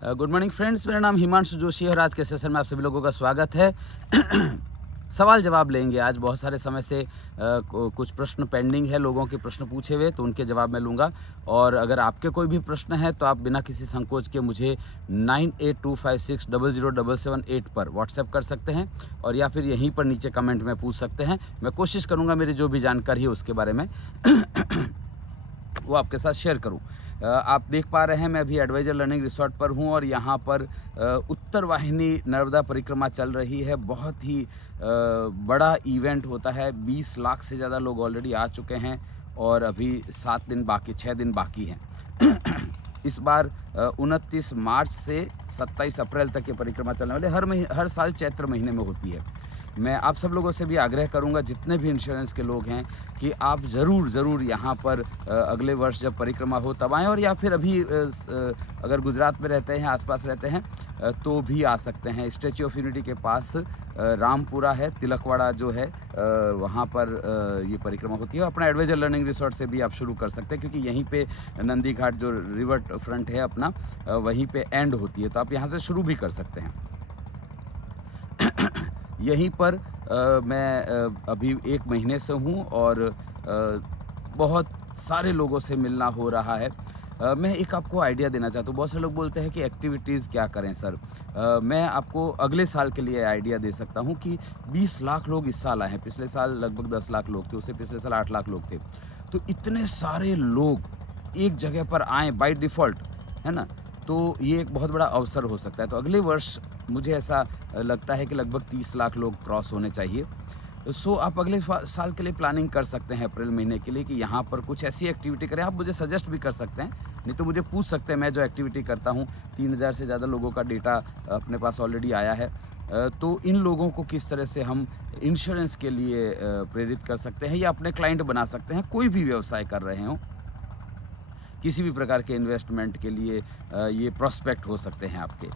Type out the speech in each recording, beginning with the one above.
Good morning friends, मेरा नाम हिमांशु जोशी है और आज के सेशन में आप सभी लोगों का स्वागत है। सवाल जवाब लेंगे आज। बहुत सारे समय से कुछ प्रश्न पेंडिंग है, लोगों के प्रश्न पूछे हुए, तो उनके जवाब मैं लूँगा। और अगर आपके कोई भी प्रश्न है तो आप बिना किसी संकोच के मुझे 9825600778 पर व्हाट्सएप कर सकते हैं और या फिर यहीं पर नीचे कमेंट में पूछ सकते हैं। मैं कोशिश करूँगा मेरी जो भी जानकारी है उसके बारे में वो आपके साथ शेयर करूँ। आप देख पा रहे हैं मैं अभी एडवाइजर लर्निंग रिसोर्ट पर हूँ और यहाँ पर उत्तर वाहिनी नर्मदा परिक्रमा चल रही है। बहुत ही बड़ा इवेंट होता है। 20 लाख से ज़्यादा लोग ऑलरेडी आ चुके हैं और अभी 6 दिन बाकी हैं। इस बार 29 मार्च से 27 अप्रैल तक ये परिक्रमा चलने वाली हर साल चैत्र महीने में होती है। मैं आप सब लोगों से भी आग्रह करूंगा, जितने भी इंश्योरेंस के लोग हैं, कि आप ज़रूर यहाँ पर अगले वर्ष जब परिक्रमा हो तब आएँ और या फिर अभी अगर गुजरात में रहते हैं, आसपास रहते हैं, तो भी आ सकते हैं। स्टैच्यू ऑफ यूनिटी के पास रामपुरा है, तिलकवाड़ा जो है, वहाँ पर ये परिक्रमा होती है। अपना एडवाइजर लर्निंग रिसोर्ट से भी आप शुरू कर सकते हैं क्योंकि यहीं पे नंदी घाट जो रिवर फ्रंट है अपना, वहीं पे एंड होती है, तो आप यहाँ से शुरू भी कर सकते हैं। यहीं पर मैं अभी 1 महीने से हूँ और बहुत सारे लोगों से मिलना हो रहा है। मैं एक आपको आइडिया देना चाहता हूँ। बहुत से लोग बोलते हैं कि एक्टिविटीज़ क्या करें सर? मैं आपको अगले साल के लिए आइडिया दे सकता हूँ कि 20 लाख लोग इस साल आए हैं। पिछले साल लगभग 10 लाख लोग थे, उससे पिछले साल 8 लाख लोग थे। तो इतने सारे लोग एक जगह पर आएँ बाय डिफ़ॉल्ट, है ना? तो ये एक बहुत बड़ा अवसर हो सकता है। तो अगले वर्ष मुझे ऐसा लगता है कि लगभग 30 लाख लोग क्रॉस होने चाहिए। सो आप अगले साल के लिए प्लानिंग कर सकते हैं अप्रैल महीने के लिए कि यहाँ पर कुछ ऐसी एक्टिविटी करें। आप मुझे सजेस्ट भी कर सकते हैं, नहीं तो मुझे पूछ सकते हैं। मैं जो एक्टिविटी करता हूँ, 3000 से ज़्यादा लोगों का डेटा अपने पास ऑलरेडी आया है। तो इन लोगों को किस तरह से हम इंश्योरेंस के लिए प्रेरित कर सकते हैं या अपने क्लाइंट बना सकते हैं। कोई भी व्यवसाय कर रहे हों, किसी भी प्रकार के इन्वेस्टमेंट के लिए ये प्रोस्पेक्ट हो सकते हैं आपके।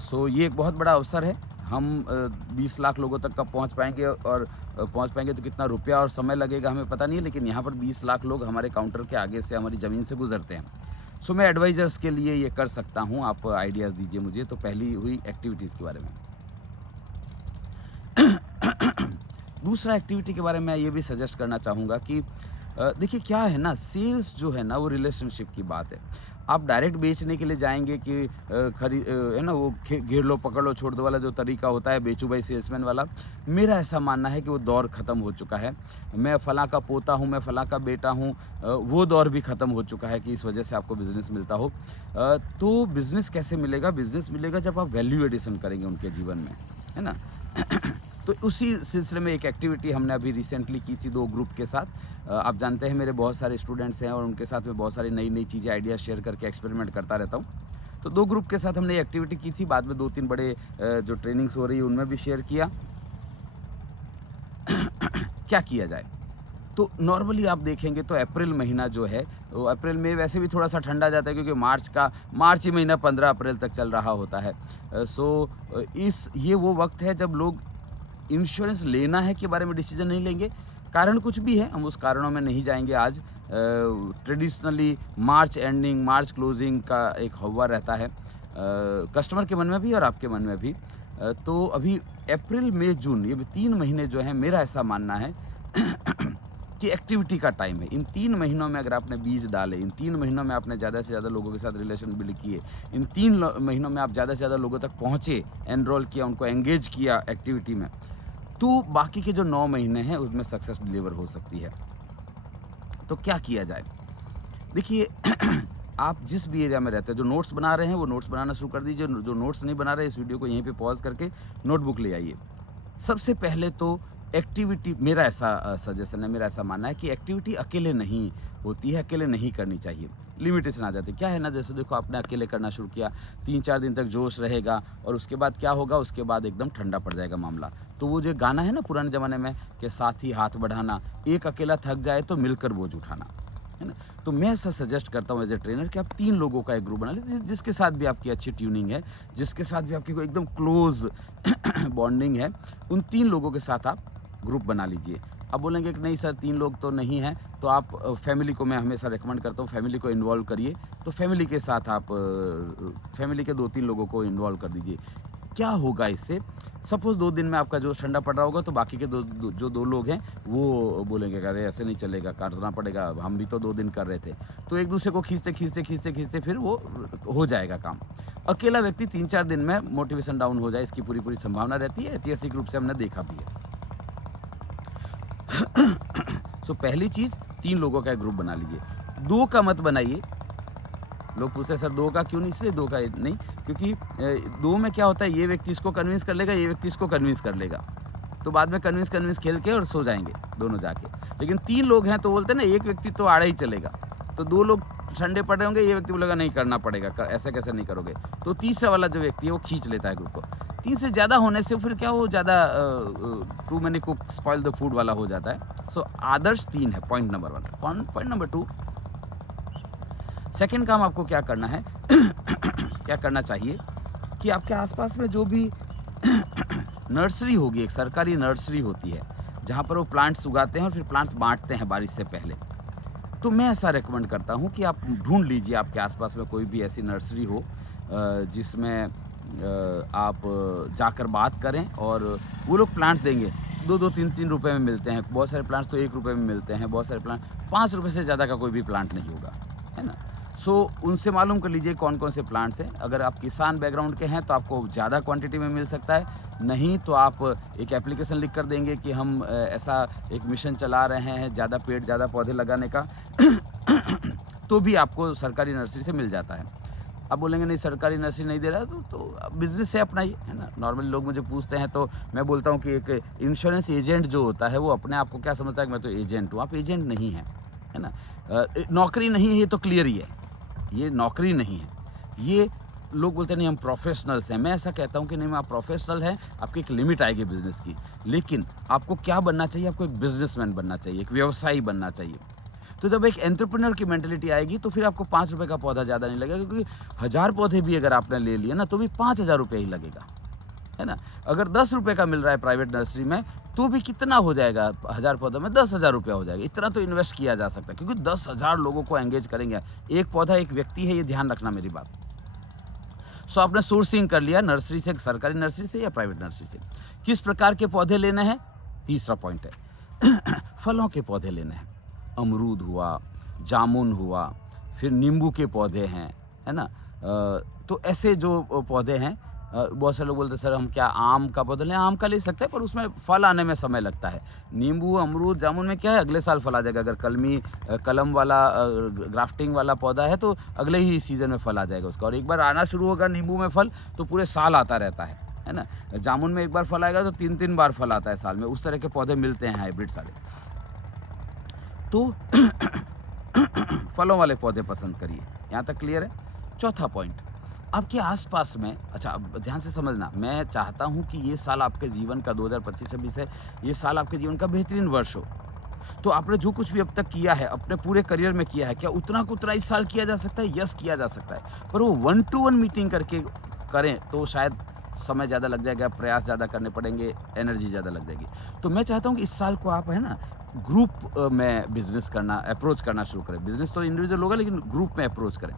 सो ये एक बहुत बड़ा अवसर है। हम 20 लाख लोगों तक कब पहुँच पाएँगे और पहुँच पाएँगे तो कितना रुपया और समय लगेगा हमें पता नहीं है, लेकिन यहाँ पर 20 लाख लोग हमारे काउंटर के आगे से हमारी ज़मीन से गुज़रते हैं। सो मैं एडवाइज़र्स के लिए ये कर सकता हूँ। आप आइडियाज़ दीजिए मुझे। तो पहली हुई एक्टिविटीज़ के बारे में। दूसरा एक्टिविटी के बारे में मैं ये भी सजेस्ट करना चाहूँगा कि देखिए क्या है ना, सेल्स जो है ना वो रिलेशनशिप की बात है। आप डायरेक्ट बेचने के लिए जाएँगे कि है ना, वो घेर लो, पकड़ लो, छोड़ दो वाला जो तरीका होता है, बेचू भाई सेल्समैन वाला, मेरा ऐसा मानना है कि वो दौर ख़त्म हो चुका है। मैं फलाँ का पोता हूँ, मैं फलाँ का बेटा हूँ, वो दौर भी ख़त्म हो चुका है कि इस वजह से आपको बिज़नेस मिलता हो। तो बिज़नेस कैसे मिलेगा? बिज़नेस मिलेगा जब आप वैल्यू एडिशन करेंगे उनके जीवन में, है ना? तो उसी सिलसिले में एक एक्टिविटी हमने अभी रिसेंटली की थी 2 ग्रुप के साथ। आप जानते हैं मेरे बहुत सारे स्टूडेंट्स हैं और उनके साथ में बहुत सारी नई-नई चीज़ें, आइडिया शेयर करके एक्सपेरिमेंट करता रहता हूँ। तो 2 ग्रुप के साथ हमने ये एक्टिविटी की थी। बाद में 2-3 बड़े जो ट्रेनिंग्स हो रही है उनमें भी शेयर किया। क्या किया जाए? तो नॉर्मली आप देखेंगे तो अप्रैल महीना जो है, वो अप्रैल में वैसे भी थोड़ा-सा ठंडा जाता है क्योंकि मार्च ही महीना 15 अप्रैल तक चल रहा होता है। ये वो वक़्त है जब लोग इंश्योरेंस लेना है के बारे में डिसीजन नहीं लेंगे। कारण कुछ भी है, हम उस कारणों में नहीं जाएँगे आज। ट्रेडिशनली मार्च एंडिंग, मार्च क्लोजिंग का एक हौवा रहता है कस्टमर के मन में भी और आपके मन में भी। तो अभी अप्रैल, मई, जून ये 3 महीने जो हैं, मेरा ऐसा मानना है कि एक्टिविटी का टाइम है। इन 3 महीनों में अगर आपने बीज डाले, इन 3 महीनों में आपने ज़्यादा से ज़्यादा लोगों के साथ रिलेशन बिल्ड किए, इन 3 महीनों में आप ज़्यादा से ज़्यादा लोगों तक पहुँचे, एनरोल किया, उनको एंगेज किया एक्टिविटी में, तो बाकी के जो 9 महीने हैं उसमें सक्सेस डिलीवर हो सकती है। तो क्या किया जाए? देखिए आप जिस भी एरिया में रहते हैं, जो नोट्स बना रहे हैं वो नोट्स बनाना शुरू कर दीजिए। जो नोट्स नहीं बना रहे, इस वीडियो को यहीं पे पॉज़ करके नोटबुक ले आइए। सबसे पहले तो एक्टिविटी, मेरा ऐसा सजेशन है, मेरा ऐसा मानना है कि एक्टिविटी अकेले नहीं होती है, अकेले नहीं करनी चाहिए। लिमिटेशन आ जाती है। क्या है ना, जैसे देखो आपने अकेले करना शुरू किया, 3-4 दिन तक जोश रहेगा और उसके बाद क्या होगा, उसके बाद एकदम ठंडा पड़ जाएगा मामला। तो वो जो गाना है ना पुराने ज़माने में कि साथ ही हाथ बढ़ाना, एक अकेला थक जाए तो मिलकर बोझ उठाना, है ना? तो मैं ऐसा सजेस्ट करता हूँ एज़ ए ट्रेनर कि आप 3 लोगों का एक ग्रुप बना लीजिए, जिसके साथ भी आपकी अच्छी ट्यूनिंग है, जिसके साथ भी आपकी कोई एकदम क्लोज़ बॉन्डिंग है, उन 3 लोगों के साथ आप ग्रुप बना लीजिए। आप बोलेंगे कि नहीं सर 3 लोग तो नहीं हैं, तो आप फैमिली को मैं हमेशा रिकमेंड करता हूँ, फैमिली को इन्वॉल्व करिए। तो फैमिली के साथ आप फैमिली के 2-3 लोगों को इन्वॉल्व कर दीजिए। क्या होगा इससे? सपोज़ 2 दिन में आपका जोश ठंडा पड़ रहा होगा, तो बाकी के जो 2 लोग हैं, वो बोलेंगे कि अरे ऐसे नहीं चलेगा, करना पड़ेगा, हम भी तो 2 दिन कर रहे थे। तो एक-दूसरे को खींचते फिर वो हो जाएगा काम। अकेला व्यक्ति 3-4 दिन में मोटिवेशन डाउन हो जाए, इसकी पूरी संभावना रहती है, ऐतिहासिक रूप से हमने देखा भी है। सो पहली चीज़ 3 लोगों का एक ग्रुप बना लीजिए। 2 का मत बनाइए। लोग पूछते हैं सर 2 का क्यों नहीं, इसलिए 2 का नहीं, क्योंकि 2 में क्या होता है, ये व्यक्ति इसको कन्विंस कर लेगा, ये व्यक्ति इसको कन्विंस कर लेगा। तो बाद में कन्विंस खेल के और सो जाएँगे दोनों जाके। लेकिन 3 लोग हैं तो बोलते हैं ना, एक व्यक्ति तो आड़ा ही चलेगा। तो 2 लोग ठंडे पड़े होंगे, ये व्यक्ति बोलेगा नहीं करना पड़ेगा, ऐसे कैसे नहीं करोगे। तो तीसरा वाला जो व्यक्ति है वो खींच लेता है ग्रुप को। 3 से ज़्यादा होने से फिर क्या, वो ज़्यादा too many cook spoil the food वाला हो जाता है। सो आदर्श 3 है, point number 1। Point number 2, second काम आपको क्या करना है क्या करना चाहिए कि आपके आसपास में जो भी नर्सरी होगी, एक सरकारी नर्सरी होती है जहाँ पर वो प्लांट्स उगाते हैं और फिर प्लांट्स बांटते हैं बारिश से पहले। तो मैं ऐसा रेकमेंड करता हूँ कि आप ढूंढ लीजिए आपके आसपास में कोई भी ऐसी नर्सरी हो जिसमें आप जाकर बात करें, और वो लोग प्लांट्स देंगे। 2-2, 3-3 रुपए में मिलते हैं। बहुत सारे प्लांट्स तो 1 रुपए में मिलते हैं। बहुत सारे प्लांट 5 रुपए से ज़्यादा का कोई भी प्लांट नहीं होगा, है ना। सो उनसे मालूम कर लीजिए कौन कौन से प्लांट्स हैं। अगर आप किसान बैकग्राउंड के हैं तो आपको ज़्यादा क्वांटिटी में मिल सकता है, नहीं तो आप एक एप्लीकेशन लिख कर देंगे कि हम ऐसा एक मिशन चला रहे हैं ज़्यादा पेड़ ज़्यादा पौधे लगाने का तो भी आपको सरकारी नर्सरी से मिल जाता है। आप बोलेंगे नहीं सरकारी नर्सरी नहीं दे रहा, तो बिज़नेस से अपनाइए, है ना। नॉर्मली लोग मुझे पूछते हैं तो मैं बोलता हूँ कि एक इंश्योरेंस एजेंट जो होता है वो अपने आप को क्या समझता है कि मैं तो एजेंट हूँ। आप एजेंट नहीं हैं, है ना। नौकरी नहीं है, ये तो क्लियर ही है, ये नौकरी नहीं है। ये लोग बोलते हैं नहीं हम प्रोफेशनल्स हैं। मैं ऐसा कहता हूँ कि नहीं, आप प्रोफेशनल हैं, आपकी एक लिमिट आएगी बिज़नेस की। लेकिन आपको क्या बनना चाहिए, आपको एक बिज़नेसमैन बनना चाहिए, एक व्यवसायी बनना चाहिए। तो जब एक एंटरप्रेन्योर की मेंटालिटी आएगी तो फिर आपको 5 रुपए का पौधा ज़्यादा नहीं लगेगा, क्योंकि 1000 पौधे भी अगर आपने ले लिए ना तो भी 5000 रुपये ही लगेगा, है ना। अगर 10 रुपये का मिल रहा है प्राइवेट नर्सरी में तो भी कितना हो जाएगा, 1000 पौधों में 10,000 रुपया हो जाएगा। इतना तो इन्वेस्ट किया जा सकता है, क्योंकि 10,000 लोगों को एंगेज करेंगे। एक पौधा एक व्यक्ति है, ये ध्यान रखना मेरी बात। सो आपने सोर्सिंग कर लिया नर्सरी से, सरकारी नर्सरी से या प्राइवेट नर्सरी से। किस प्रकार के पौधे लेने हैं, तीसरा पॉइंट है फलों के पौधे लेने हैं। अमरूद हुआ, जामुन हुआ, फिर नींबू के पौधे हैं, है ना। तो ऐसे जो पौधे हैं, बहुत सारे लोग बोलते हैं सर हम क्या आम का पौधा लें। आम का ले सकते हैं पर उसमें फल आने में समय लगता है। नींबू, अमरूद, जामुन में क्या है, अगले साल फल आ जाएगा। अगर कलम वाला ग्राफ्टिंग वाला पौधा है तो अगले ही सीज़न में फल आ जाएगा उसका, और एक बार आना शुरू होगा नींबू में फल तो पूरे साल आता रहता है ना। जामुन में एक बार फल आएगा तो 3-3 बार फल आता है साल में। उस तरह के पौधे मिलते हैं हाइब्रिड सारे। तो फलों वाले पौधे पसंद करिए। यहाँ तक क्लियर है। चौथा पॉइंट, आपके आसपास में, अच्छा अब ध्यान से समझना, मैं चाहता हूँ कि ये साल आपके जीवन का 2025-26 है, ये साल आपके जीवन का बेहतरीन वर्ष हो। तो आपने जो कुछ भी अब तक किया है, अपने पूरे करियर में किया है, क्या उतना को उतना इस साल किया जा सकता है? यस, किया जा सकता है। पर वो 1 to 1 मीटिंग करके करें तो शायद समय ज़्यादा लग जाएगा, प्रयास ज़्यादा करने पड़ेंगे, एनर्जी ज़्यादा लग जाएगी। तो मैं चाहता हूँ कि इस साल को आप, है ना, ग्रुप में बिज़नेस करना, अप्रोच करना शुरू करें। बिज़नेस तो इंडिविजुअल होगा लेकिन ग्रुप में अप्रोच करें।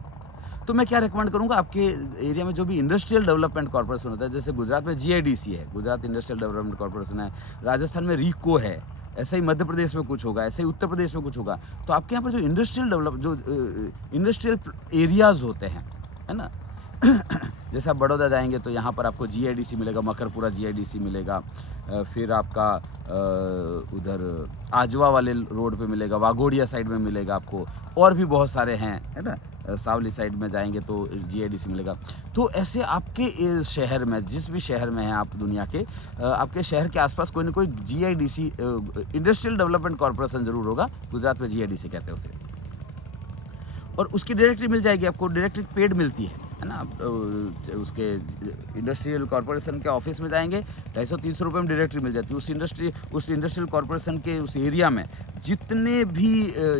तो मैं क्या रिकमेंड करूँगा, आपके एरिया में जो भी इंडस्ट्रियल डेवलपमेंट कॉर्पोरेशन होता है, जैसे गुजरात में जीआईडीसी है, गुजरात इंडस्ट्रियल डेवलपमेंट कॉर्पोरेशन है, राजस्थान में रीको है, ऐसे ही मध्य प्रदेश में कुछ होगा, ऐसे ही उत्तर प्रदेश में कुछ होगा। तो आपके यहाँ पर जो इंडस्ट्रियल एरियाज़ होते हैं, है ना जैसे आप बड़ौदा जाएंगे तो यहाँ पर आपको जीआईडीसी मिलेगा, मकरपुरा जीआईडीसी मिलेगा, फिर आपका उधर आजवा वाले रोड पे मिलेगा, वाघोड़िया साइड में मिलेगा आपको, और भी बहुत सारे हैं, है ना। सावली साइड में जाएंगे तो जीआईडीसी मिलेगा। तो ऐसे आपके शहर में, जिस भी शहर में हैं आप दुनिया के, आपके शहर के आसपास कोई ना कोई जीआईडीसी, इंडस्ट्रियल डेवलपमेंट कॉर्पोरेशन ज़रूर होगा। गुजरात में जीआईडीसी कहते हैं उसे, और उसकी डायरेक्टरी मिल जाएगी आपको, डायरेक्टरी पेड मिलती है। है ना? आप उसके इंडस्ट्रियल कॉर्पोरेशन के ऑफिस में जाएँगे, 250-300 रुपए में डायरेक्टरी मिल जाती है। उस इंडस्ट्रियल कॉर्पोरेशन के उस एरिया में जितने भी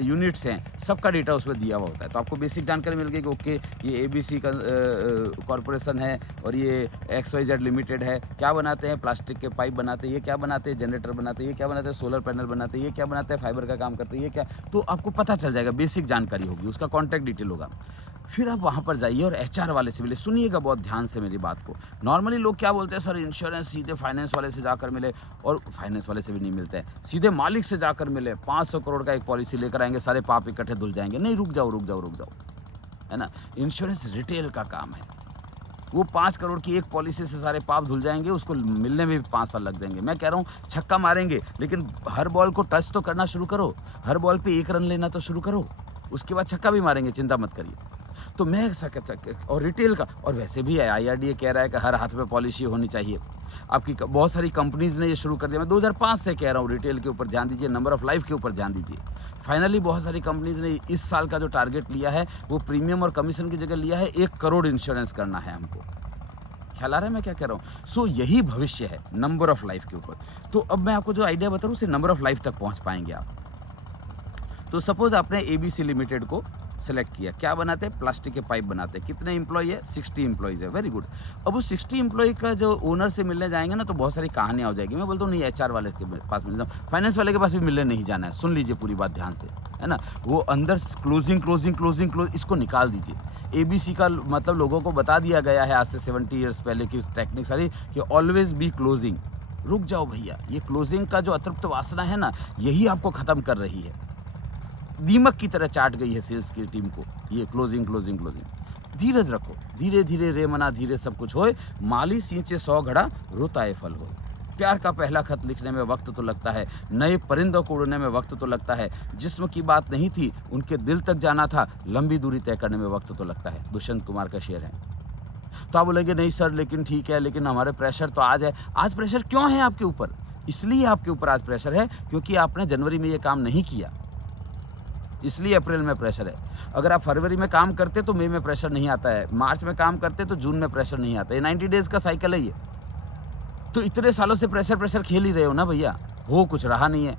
यूनिट्स हैं, सबका डेटा उसमें दिया हुआ होता है। तो आपको बेसिक जानकारी मिल गई कि ओके, ये एबीसी का कॉर्पोरेशन है और ये एक्सवाईजेड लिमिटेड है। क्या बनाते हैं? प्लास्टिक के पाइप बनाते हैं। ये क्या बनाते हैं? जनरेटर बनाते हैं। ये क्या बनाते हैं? सोलर पैनल बनाते हैं। ये क्या बनाते हैं? फाइबर का काम करते हैं। ये क्या, तो आपको पता चल जाएगा, बेसिक जानकारी होगी, उसका कॉन्टैक्ट डिटेल होगा। फिर आप वहाँ पर जाइए और एचआर वाले से मिले। सुनिएगा बहुत ध्यान से मेरी बात को। नॉर्मली लोग क्या बोलते हैं, सर इंश्योरेंस सीधे फाइनेंस वाले से जाकर मिले, और फाइनेंस वाले से भी नहीं मिलते हैं। सीधे मालिक से जाकर मिले, 500 करोड़ का एक पॉलिसी लेकर आएँगे, सारे पाप इकट्ठे धुल जाएँगे। नहीं, रुक जाओ, रुक जाओ, रुक जाओ, है ना? इंश्योरेंस रिटेल का काम है। वो 5 करोड़ की एक पॉलिसी से सारे पाप धुल जाएँगे, उसको मिलने में भी 5 साल लग जाएँगे। मैं कह रहा हूँ छक्का मारेंगे, लेकिन हर बॉल को टच तो करना शुरू करो। हर बॉल पे 1 रन लेना तो शुरू करो। उसके बाद छक्का भी मारेंगे, चिंता मत करिए। तो मैं और रिटेल का, और वैसे भी आईआरडीए कह रहा है कि हर हाथ में पॉलिसी होनी चाहिए। आपकी बहुत सारी कंपनीज़ ने ये शुरू कर दिया। मैं 2005 से कह रहा हूँ, रिटेल के ऊपर ध्यान दीजिए, नंबर ऑफ लाइफ के ऊपर ध्यान दीजिए। फाइनली बहुत सारी कंपनीज़ ने इस साल का जो टारगेट लिया है, वो प्रीमियम और कमीशन की जगह लिया है 1 करोड़ इंश्योरेंस करना है हमको। ख्याल आ रहा है मैं क्या कह रहा हूँ? सो यही भविष्य है नंबर ऑफ लाइफ के ऊपर। तो अब मैं आपको जो आइडिया बता रहा हूँ, उससे नंबर ऑफ लाइफ तक पहुँच पाएंगे आप। तो सपोज़ आपने एबीसी लिमिटेड को सेलेक्ट किया। क्या बनाते हैं? प्लास्टिक के पाइप बनाते हैं। कितने एम्प्लॉई है? 60 एम्प्लॉइज़ है। Very good. अब उस 60 एम्प्लॉई का जो ओनर से मिलने जाएँगे ना, तो बहुत सारी कहानियाँ हो जाएगी। मैं बोलता हूँ नहीं, एचआर वाले के पास मिल जाओ, फाइनेंस वाले के पास भी मिलने नहीं जाना है। सुन लीजिए पूरी बात ध्यान से, है ना? वो अंदर क्लोजिंग इसको निकाल दीजिए। एबीसी का मतलब लोगों को बता दिया गया है आज से 70 ईयर्स पहले की टेक्निक सारी, कि ऑलवेज़ बी क्लोजिंग। रुक जाओ भैया, ये क्लोजिंग का जो अतृप्त वासना है ना, यही आपको ख़त्म कर रही है। दीमक की तरह चाट गई है सेल्स की टीम को, ये क्लोजिंग। धीरज रखो, धीरे-धीरे रे मना धीरे सब कुछ होए, माली सींचे 100 घड़ा रोताए फल होए। प्यार का पहला खत लिखने में वक्त तो लगता है, नए परिंदों को उड़ने में वक्त तो लगता है, जिस्म की बात नहीं थी उनके दिल तक जाना था, लंबी दूरी तय करने में वक्त तो लगता है। दुष्यंत कुमार का शेर है। तो आप बोलेंगे नहीं सर, लेकिन ठीक है, लेकिन हमारे प्रेशर तो आज है। आज प्रेशर क्यों है आपके ऊपर? इसलिए आपके ऊपर आज प्रेशर है क्योंकि आपने जनवरी में ये काम नहीं किया, इसलिए अप्रैल में प्रेशर है। अगर आप फरवरी में काम करते तो मई में प्रेशर नहीं आता है, मार्च में काम करते तो जून में प्रेशर नहीं आता है। 90 डेज़ का साइकिल है ये। तो इतने सालों से प्रेशर खेल ही रहे हो ना भैया, हो कुछ रहा नहीं है।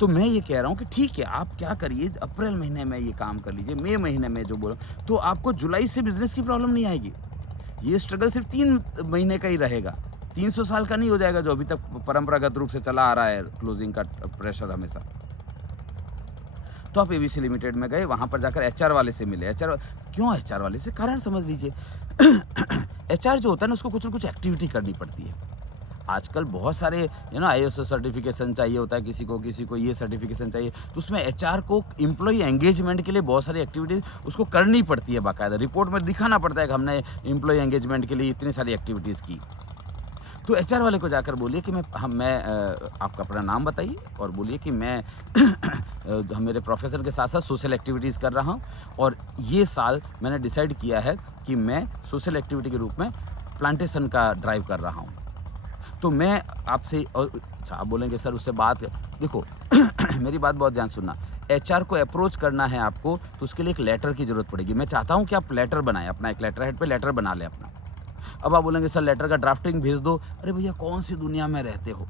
तो मैं ये कह रहा हूँ कि ठीक है, आप क्या करिए, अप्रैल महीने में ये काम कर लीजिए, मई महीने में जो बोला, तो आपको जुलाई से बिज़नेस की प्रॉब्लम नहीं आएगी। ये स्ट्रगल सिर्फ 3 महीने का ही रहेगा, 300 साल का नहीं हो जाएगा, जो अभी तक परंपरागत रूप से चला आ रहा है क्लोजिंग का प्रेशर हमेशा। तो आप एबीसी लिमिटेड में गए, वहाँ पर जाकर एचआर वाले से मिले। क्यों एचआर वाले से? कारण समझ लीजिए। एचआर जो होता है ना, उसको कुछ न कुछ एक्टिविटी करनी पड़ती है। आजकल बहुत सारे आईएसओ सर्टिफिकेशन चाहिए होता है, किसी को ये सर्टिफिकेशन चाहिए, तो उसमें एचआर को एम्प्लॉई एंगेजमेंट के लिए बहुत सारी एक्टिविटीज़ उसको करनी पड़ती है। बाकायदा रिपोर्ट में दिखाना पड़ता है कि हमने एम्प्लॉई एंगेजमेंट के लिए इतनी सारी एक्टिविटीज़ की। तो एचआर वाले को जाकर बोलिए कि आपका अपना नाम बताइए और बोलिए कि मैं मेरे प्रोफेसर के साथ साथ सोशल एक्टिविटीज़ कर रहा हूँ, और ये साल मैंने डिसाइड किया है कि मैं सोशल एक्टिविटी के रूप में प्लांटेशन का ड्राइव कर रहा हूँ। तो मैं आपसे, और अच्छा आप बोलेंगे सर उससे बात देखो, मेरी बात बहुत ध्यान सुनना। एचआर को अप्रोच करना है आपको, तो उसके लिए एक लेटर की ज़रूरत पड़ेगी। मैं चाहता हूँ कि आप लेटर बनाएँ, अपना एक लेटर हेड पे लेटर बना लें अपना। अब आप बोलेंगे सर लेटर का ड्राफ्टिंग भेज दो। अरे भैया, कौन सी दुनिया में रहते हो?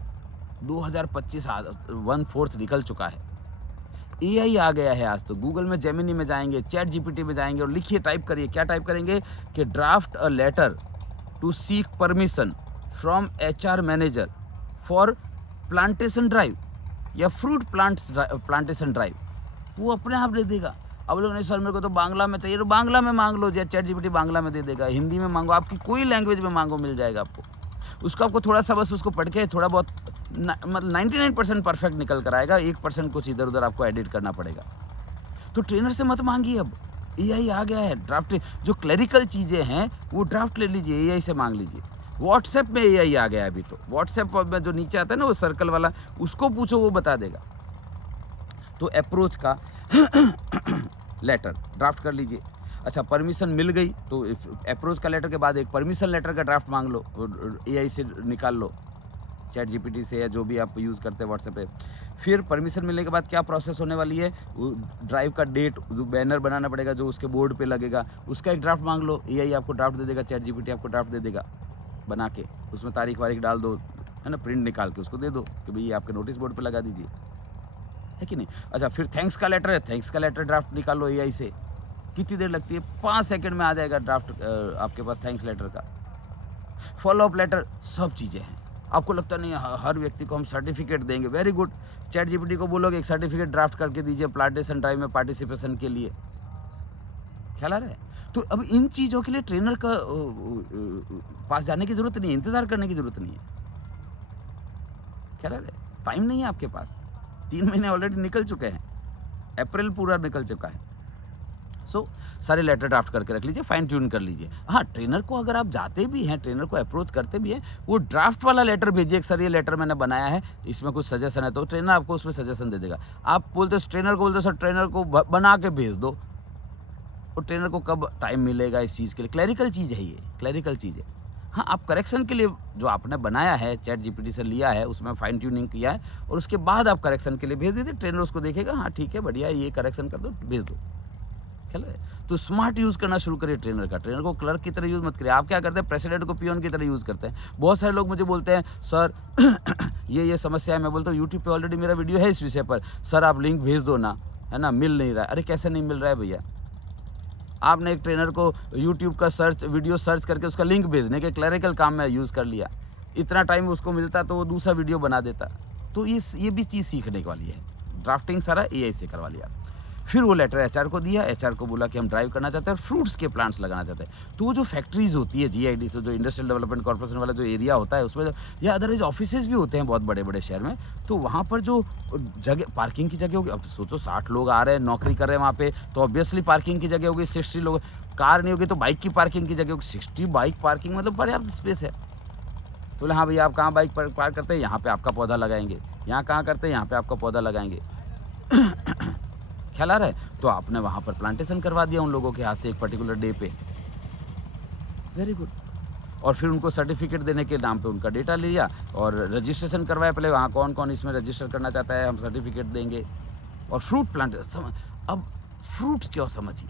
2025 1/4 निकल चुका है। एआई आ गया है आज तो। गूगल में, जेमिनी में जाएंगे, चैट जीपीटी में जाएंगे और लिखिए, टाइप करिए। क्या टाइप करेंगे कि draft a letter to seek permission from HR manager for plantation drive या फ्रूट प्लांटेशन ड्राइव। वो अपने आप दे देगा। अब लोग नहीं सर मेरे को तो बांग्ला में चाहिए, तो बांग्ला में मांग लो, चैट जीपीटी बांग्ला में दे देगा। हिंदी में मांगो, आपकी कोई लैंग्वेज में मांगो, मिल जाएगा आपको। उसको आपको थोड़ा सा बस उसको पढ़ के थोड़ा बहुत मतलब 99% परफेक्ट निकल कर आएगा, 1% कुछ इधर उधर आपको एडिट करना पड़ेगा। तो ट्रेनर से मत मांगिए, अब एआई आ गया है। ड्राफ्ट जो क्लरिकल चीज़ें हैं वो ड्राफ्ट ले लीजिए, एआई से मांग लीजिए। व्हाट्सएप में एआई आ गया है अभी तो। व्हाट्सएप में जो नीचे आता है ना वो सर्कल वाला, उसको पूछो, वो बता देगा। तो अप्रोच का लेटर ड्राफ्ट कर लीजिए। अच्छा, परमिशन मिल गई तो अप्रोच का लेटर के बाद एक परमिशन लेटर का ड्राफ्ट मांग लो, एआई से निकाल लो, चैट जीपीटी से या जो भी आप यूज़ करते हैं व्हाट्सएप पे। फिर परमिशन मिलने के बाद क्या प्रोसेस होने वाली है, वो ड्राइव का डेट, जो बैनर बनाना पड़ेगा जो उसके बोर्ड पे लगेगा, उसका एक ड्राफ्ट मांग लो, एआई आपको ड्राफ्ट दे देगा, चैट जीपीटी आपको ड्राफ्ट दे देगा बना के, उसमें तारीख वारीख डाल दो, है ना, प्रिंट निकाल के उसको दे दो कि भई ये आपके नोटिस बोर्ड पे लगा दीजिए, है कि नहीं। अच्छा, फिर थैंक्स का लेटर है, थैंक्स का लेटर ड्राफ्ट निकालो एआई से, कितनी देर लगती है, 5 सेकंड में आ जाएगा ड्राफ्ट आपके पास थैंक्स लेटर का। फॉलो अप लेटर, सब चीज़ें हैं। आपको लगता नहीं है हर व्यक्ति को हम सर्टिफिकेट देंगे, वेरी गुड, चैट जीपीटी को बोलोगे एक सर्टिफिकेट ड्राफ्ट करके दीजिए प्लांटेशन ड्राइव में पार्टिसिपेशन के लिए, ख्याल आ रहा है। तो अब इन चीज़ों के लिए ट्रेनर का पास जाने की ज़रूरत नहीं है, इंतज़ार करने की ज़रूरत नहीं है, ख्याल आ रहा है। टाइम नहीं है आपके पास, 3 महीने ऑलरेडी निकल चुके हैं, अप्रैल पूरा निकल चुका है। सो सारे लेटर ड्राफ्ट करके रख लीजिए, फाइन ट्यून कर लीजिए। हाँ, ट्रेनर को अगर आप जाते भी हैं, ट्रेनर को अप्रोच करते भी हैं, वो ड्राफ्ट वाला लेटर भेजिए, सर ये लेटर मैंने बनाया है, इसमें कुछ सजेशन है, तो ट्रेनर आपको उसमें सजेशन दे देगा। आप बोलते हो ट्रेनर को, बोलते हो सर ट्रेनर को बना के भेज दो, और ट्रेनर को कब टाइम मिलेगा इस चीज़ के लिए, क्लैरिकल चीज़ है ये, क्लैरिकल चीज़ है। हाँ, आप करेक्शन के लिए जो आपने बनाया है, चैट जीपीटी से लिया है, उसमें फाइन ट्यूनिंग किया है, और उसके बाद आप करेक्शन के लिए भेज दीजिए, ट्रेनर उसको देखेगा, हाँ ठीक है बढ़िया है, ये करेक्शन कर दो, भेज दो, ख्याल है। तो स्मार्ट यूज़ करना शुरू करिए ट्रेनर का, ट्रेनर को क्लर्क की तरह यूज़ मत करिए। आप क्या करते हैं, प्रेसिडेंट को पियोन की तरह यूज़ करते हैं। बहुत सारे लोग मुझे बोलते हैं सर ये समस्या है, मैं बोलता हूँ यूट्यूब पे ऑलरेडी मेरा वीडियो है इस विषय पर, सर आप लिंक भेज दो ना, है ना, मिल नहीं रहा है। अरे कैसे नहीं मिल रहा है भैया, आपने एक ट्रेनर को यूट्यूब का वीडियो सर्च करके उसका लिंक भेजने के क्लरिकल काम में यूज़ कर लिया, इतना टाइम उसको मिलता तो वो दूसरा वीडियो बना देता। तो ये भी चीज़ सीखने वाली है, ड्राफ्टिंग सारा एआई से करवा लिया। फिर वो लेटर एचआर को दिया, एचआर को बोला कि हम ड्राइव करना चाहते हैं, फ्रूट्स के प्लांट्स लगाना चाहते हैं। तो वो जो फैक्ट्रीज़ होती है जीआईडी से, जो इंडस्ट्रियल डेवलपमेंट कॉर्पोरेशन वाला जो एरिया होता है उसमें, या अदरवाइज ऑफिसेज भी होते हैं बहुत बड़े बड़े शहर में, तो वहाँ पर जो जगह, पार्किंग की जगह होगी, अब सोचो 60 लोग आ रहे हैं, नौकरी कर रहे हैं वहाँ पे, तो ऑब्वियसली पार्किंग की जगह होगी, 60 लोग, कार नहीं होगी तो बाइक की पार्किंग की जगह होगी, 60 बाइक पार्किंग मतलब पर्याप्त स्पेस है। तो बोले हाँ भैया आप कहाँ बाइक पार्क करते हैं, यहाँ पे आपका पौधा लगाएंगे, यहाँ कहाँ करते हैं, यहाँ पे आपका पौधा लगाएंगे, ख्याल आ रहा है। तो आपने वहाँ पर प्लांटेशन करवा दिया उन लोगों के हाथ से एक पर्टिकुलर डे पे, वेरी गुड। और फिर उनको सर्टिफिकेट देने के नाम पे उनका डेटा लिया और रजिस्ट्रेशन करवाया, पहले वहाँ कौन कौन इसमें रजिस्टर करना चाहता है, हम सर्टिफिकेट देंगे। और फ्रूट प्लांट, अब फ्रूट क्यों समझिए,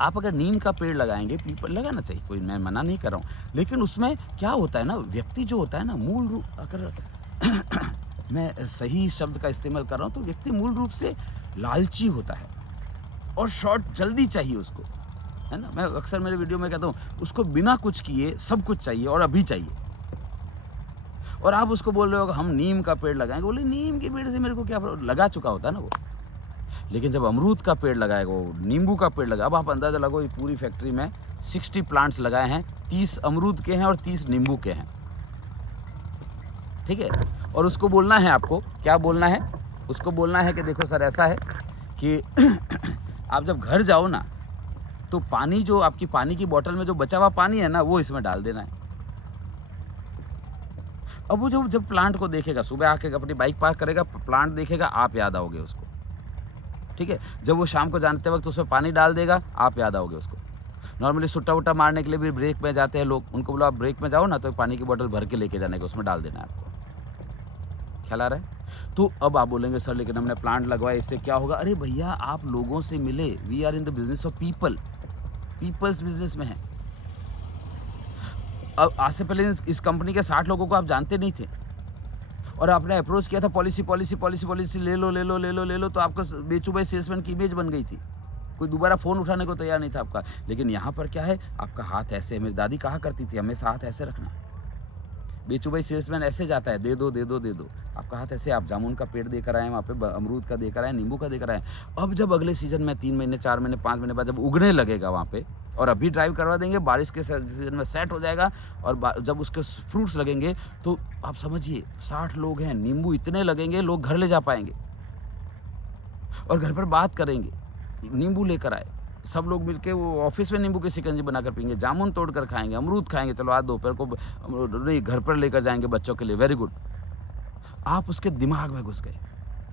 आप अगर नीम का पेड़ लगाएंगे, पीपल लगाना चाहिए, कोई मैं मना नहीं कर रहा हूँ, लेकिन उसमें क्या होता है ना, व्यक्ति जो होता है ना, मूल रूप, अगर मैं सही शब्द का इस्तेमाल कर रहा हूँ, तो व्यक्ति मूल रूप से लालची होता है और शॉर्ट जल्दी चाहिए उसको, है ना। मैं अक्सर मेरे वीडियो में कहता हूँ, उसको बिना कुछ किए सब कुछ चाहिए और अभी चाहिए। और आप उसको बोल रहे हो हम नीम का पेड़ लगाएंगे, बोले नीम के पेड़ से मेरे को क्या, लगा चुका होता है ना वो। लेकिन जब अमरूद का पेड़ लगाएगा, वो नींबू का पेड़ लगा, अब आप अंदाज़ा लगाओ, ये पूरी फैक्ट्री में 60 प्लांट्स लगाए हैं, 30 अमरूद के हैं और 30 नींबू के हैं, ठीक है। और उसको बोलना है, आपको क्या बोलना है, उसको बोलना है कि देखो सर ऐसा है कि आप जब घर जाओ ना, तो पानी जो आपकी पानी की बोतल में जो बचा हुआ पानी है ना, वो इसमें डाल देना है। अब वो जब प्लांट को देखेगा, सुबह आके अपनी बाइक पार्क करेगा, प्लांट देखेगा, आप याद आओगे उसको, ठीक है। जब वो शाम को जानते वक्त उसमें पानी डाल देगा, आप याद आओगे उसको। नॉर्मली सुट्टा वुट्टा मारने के लिए भी ब्रेक में जाते हैं लोग, उनको बोलो आप ब्रेक में जाओ ना, तो पानी की बोतल भर के लेके जाने का, उसमें डाल देना है आपको, ख्याल आ रहा है। तो अब आप बोलेंगे सर लेकिन हमने प्लांट लगवाया, इससे क्या होगा। अरे भैया आप लोगों से मिले, we are in the business of people, people's business में है। अब आज से पहले इस कंपनी के 60 लोगों को आप जानते नहीं थे, और आपने अप्रोच किया था, पॉलिसी पॉलिसी पॉलिसी पॉलिसी ले लो ले लो ले लो ले लो, तो आपका बेचू भाई सेल्समैन की इमेज बन गई थी, कोई दोबारा फ़ोन उठाने को तैयार नहीं था आपका। लेकिन यहाँ पर क्या है, आपका हाथ ऐसे, मेरी दादी कहा करती थी हमेशा हाथ ऐसे रखना, बेचू भाई सेल्समैन ऐसे जाता है, दे दो दे दो दे दो, आपका हाथ ऐसे। आप जामुन का पेड़ देकर आए, वहाँ पे अमरूद का देकर आए, नींबू का देकर आए। अब जब अगले सीजन में 3 महीने 4 महीने 5 महीने बाद जब उगने लगेगा वहाँ पे, और अभी ड्राइव करवा देंगे, बारिश के सीजन में सेट हो जाएगा, और जब उसके फ्रूट्स लगेंगे, तो आप समझिए 60 लोग हैं, नींबू इतने लगेंगे, लोग घर ले जा पाएंगे और घर पर बात करेंगे, नींबू लेकर आए, सब लोग मिलके वो ऑफिस में नींबू की शिकंजी बनाकर पीएंगे, जामुन तोड़ कर खाएंगे, अमरूद खाएंगे, चलो आज दोपहर को नहीं घर पर लेकर जाएंगे बच्चों के लिए, वेरी गुड। आप उसके दिमाग में घुस गए,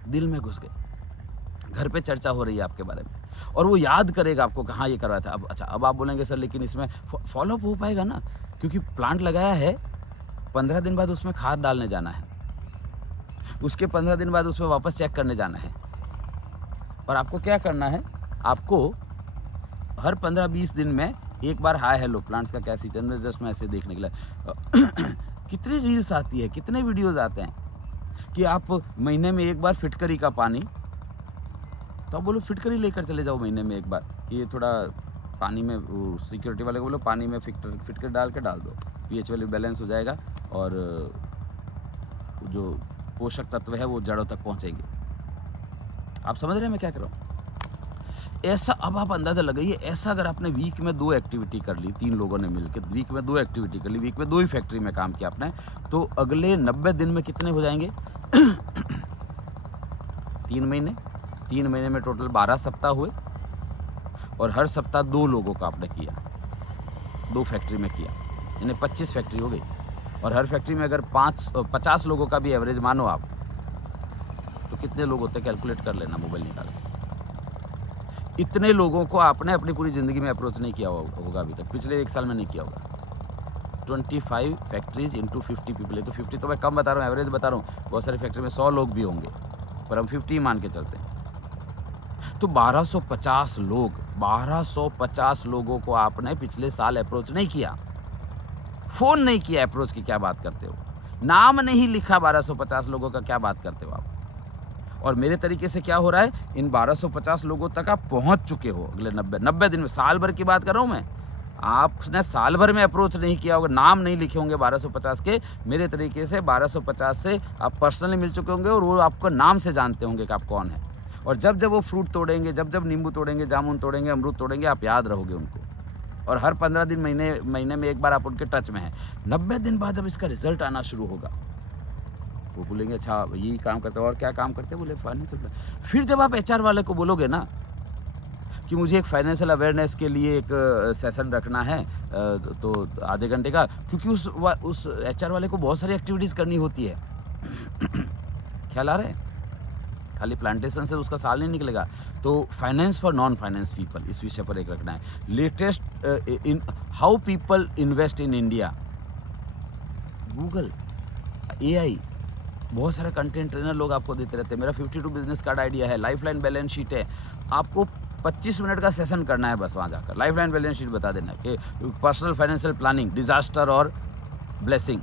दिल में घुस गए, घर पे चर्चा हो रही है आपके बारे में, और वो याद करेगा आपको कि हाँ ये करवाया था। अब अच्छा, अब आप बोलेंगे सर लेकिन इसमें फॉलोअप हो पाएगा ना, क्योंकि प्लांट लगाया है, 15 दिन बाद उसमें खाद डालने जाना है। उसके 15 दिन बाद उसमें वापस चेक करने जाना है। और आपको क्या करना है, आपको हर 15-20 दिन में एक बार हाय हेलो प्लांट्स का क्या सीजन है, जस्ट मैं ऐसे देखने के लिए कितनी रील्स आती है, कितने वीडियोज़ आते हैं कि आप महीने में एक बार फिटकरी का पानी, तो आप बोलो फिटकरी लेकर चले जाओ महीने में एक बार, कि ये थोड़ा पानी में, वो सिक्योरिटी वाले को बोलो पानी में फिटकर डाल दो, पीएच वैल्यू बैलेंस हो जाएगा और जो पोषक तत्व है वो जड़ों तक पहुंचेंगे। आप समझ रहे हैं मैं क्या कर रहा हूँ? ऐसा अब आप अंदाज़ा लगाइए, ऐसा अगर आपने वीक में 2 एक्टिविटी कर ली, 3 लोगों ने मिलकर वीक में 2 एक्टिविटी कर ली, वीक में 2 ही फैक्ट्री में काम किया आपने, तो अगले 90 दिन में कितने हो जाएंगे? 3 महीने में टोटल 12 सप्ताह हुए और हर सप्ताह 2 लोगों का आपने किया, 2 फैक्ट्री में किया, यानी 25 फैक्ट्री हो गई। और हर फैक्ट्री में अगर 50 लोगों का भी एवरेज मानो आप, तो कितने लोग होते हैं कैलकुलेट कर लेना मोबाइल निकाल के। इतने लोगों को आपने अपनी पूरी ज़िंदगी में अप्रोच नहीं किया होगा अभी तक, पिछले 1 साल में नहीं किया होगा। 25 फैक्ट्रीज इंटू 50 पीपल है, तो 50 तो मैं कम बता रहा हूँ, एवरेज बता रहा हूँ, बहुत सारी फैक्ट्री में 100 लोग भी होंगे, पर हम 50 मान के चलते हैं। तो 1250 लोगों को आपने पिछले साल अप्रोच नहीं किया, फ़ोन नहीं किया, अप्रोच की क्या बात करते हो, नाम नहीं लिखा 1250 लोगों का, क्या बात करते हो आप। और मेरे तरीके से क्या हो रहा है, इन 1250 लोगों तक आप पहुंच चुके हो अगले 90 दिन में, साल भर की बात कर रहा हूं मैं। आपने साल भर में अप्रोच नहीं किया होगा, नाम नहीं लिखे होंगे 1250 के, मेरे तरीके से 1250 से आप पर्सनली मिल चुके होंगे और वो आपको नाम से जानते होंगे कि आप कौन है। और जब जब वो फ्रूट तोड़ेंगे, जब जब नींबू तोड़ेंगे, जामुन तोड़ेंगे, अमरूद तोड़ेंगे, आप याद रहोगे उनको। और हर 15 दिन महीने में एक बार आप उनके टच में हैं। 90 दिन बाद जब इसका रिजल्ट आना शुरू होगा, वो बोलेंगे अच्छा यही काम करते हो, और क्या काम करते हैं, बोले फाइनेंशियल। फिर जब आप एचआर वाले को बोलोगे ना कि मुझे एक फाइनेंशियल अवेयरनेस के लिए एक सेशन रखना है, तो आधे घंटे का, क्योंकि उस एचआर वाले को बहुत सारी एक्टिविटीज़ करनी होती है। ख्याल आ रहा है? खाली प्लांटेशन से उसका साल नहीं निकलेगा। तो finance for non finance people, इस विषय पर एक रखना है। Latest in how people invest in India, Google, AI, बहुत सारे कंटेंट ट्रेनर लोग आपको देते रहते हैं। मेरा 52 बिजनेस कार्ड आइडिया है, लाइफलाइन बैलेंस शीट है। आपको 25 मिनट का सेशन करना है बस वहाँ जाकर, लाइफलाइन बैलेंस शीट बता देना कि पर्सनल फाइनेंशियल प्लानिंग, डिजास्टर और ब्लेसिंग,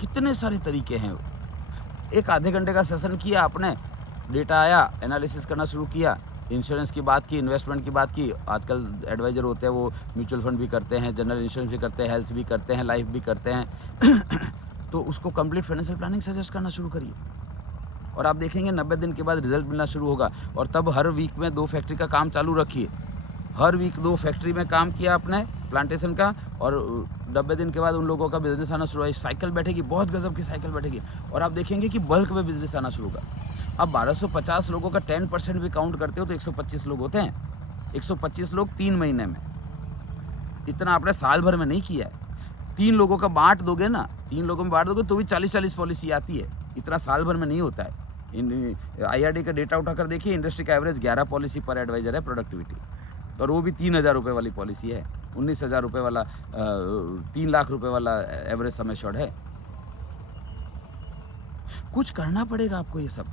कितने सारे तरीके हैं। एक आधे घंटे का सेशन किया आपने, डेटा आया, एनालिसिस करना शुरू किया, इंश्योरेंस की बात की, इन्वेस्टमेंट की बात की। आजकल एडवाइज़र होते हैं, वो म्यूचुअल फंड भी करते हैं, जनरल इंश्योरेंस भी करते हैं, हेल्थ भी करते हैं, लाइफ भी करते हैं। तो उसको कंप्लीट फाइनेंशियल प्लानिंग सजेस्ट करना शुरू करिए और आप देखेंगे 90 दिन के बाद रिजल्ट मिलना शुरू होगा। और तब हर वीक में 2 फैक्ट्री का काम चालू रखिए। हर वीक 2 फैक्ट्री में काम किया आपने प्लांटेशन का, और 90 दिन के बाद उन लोगों का बिजनेस आना शुरू हुआ। साइकिल बैठेगी, बहुत गजब की साइकिल बैठेगी, और आप देखेंगे कि बल्क में बिजनेस आना शुरू होगा। अब 1250 लोगों का 10% भी काउंट करते हो तो 125 लोग होते हैं। 125 लोग 3 महीने में, इतना आपने साल भर में नहीं किया है। 3 लोगों का बांट दोगे ना, 3 लोगों में बांट दोगे तो भी 40-40 पॉलिसी आती है, इतना साल भर में नहीं होता है। IRD का डेटा उठाकर देखिए, इंडस्ट्री का एवरेज 11 पॉलिसी पर एडवाइजर है प्रोडक्टिविटी, और वो भी 3000 रुपये वाली पॉलिसी है। 19,000 रुपये वाला 3 लाख रुपये वाला एवरेज सम एश्योर्ड है। कुछ करना पड़ेगा आपको ये सब।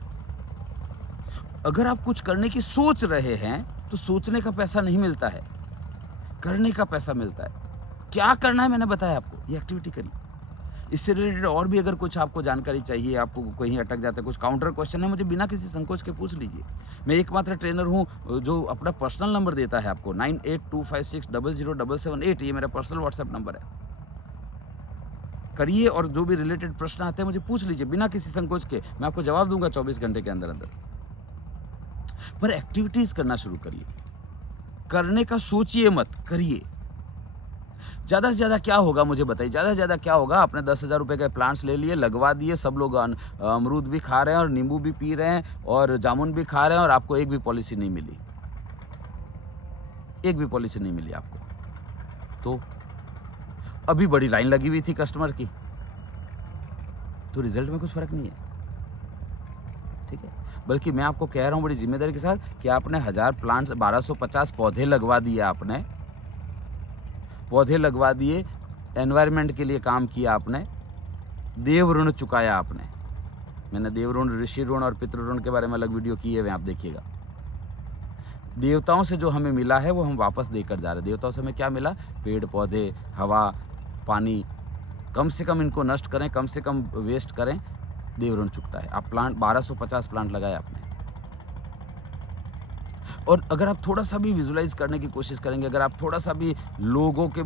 अगर आप कुछ करने की सोच रहे हैं तो सोचने का पैसा नहीं मिलता है, करने का पैसा मिलता है। क्या करना है मैंने बताया आपको, ये एक्टिविटी करिए। इससे रिलेटेड और भी अगर कुछ आपको जानकारी चाहिए, आपको कहीं अटक जाता है, कुछ काउंटर क्वेश्चन है, मुझे बिना किसी संकोच के पूछ लीजिए। मैं एकमात्र ट्रेनर हूँ जो अपना पर्सनल नंबर देता है आपको, 9825600778, ये मेरा पर्सनल व्हाट्सएप नंबर है। करिए और जो भी रिलेटेड प्रश्न आते हैं मुझे पूछ लीजिए बिना किसी संकोच के, मैं आपको जवाब दूंगा 24 घंटे के अंदर अंदर। पर एक्टिविटीज करना शुरू करिए, करने का सोचिए मत, करिए। ज़्यादा से ज़्यादा क्या होगा मुझे बताइए, ज़्यादा से ज़्यादा क्या होगा? आपने 10,000 रुपये के प्लांट्स ले लिए, लगवा दिए, सब लोग अमरूद भी खा रहे हैं और नींबू भी पी रहे हैं और जामुन भी खा रहे हैं, और आपको एक भी पॉलिसी नहीं मिली, एक भी पॉलिसी नहीं मिली आपको। तो अभी बड़ी लाइन लगी हुई थी कस्टमर की, तो रिजल्ट में कुछ फ़र्क नहीं है, ठीक है। बल्कि मैं आपको कह रहा हूँ बड़ी जिम्मेदारी के साथ कि आपने 1000 प्लांट्स, 1250 पौधे लगवा दिए, आपने पौधे लगवा दिए, एनवायरनमेंट के लिए काम किया आपने, देव ऋण चुकाया आपने। मैंने देव ऋण, ऋषि ऋण और पितृ ऋण के बारे में अलग वीडियो किए हुए हैं, आप देखिएगा। देवताओं से जो हमें मिला है वो हम वापस देकर जा रहे हैं। देवताओं से हमें क्या मिला? पेड़ पौधे, हवा, पानी, कम से कम इनको नष्ट करें, कम से कम वेस्ट करें, देव ऋण चुकता है। आप प्लांट 1250 प्लांट लगाए आपने, और अगर आप थोड़ा-सा भी विजुअलाइज़ करने की कोशिश करेंगे, अगर आप थोड़ा-सा भी लोगों के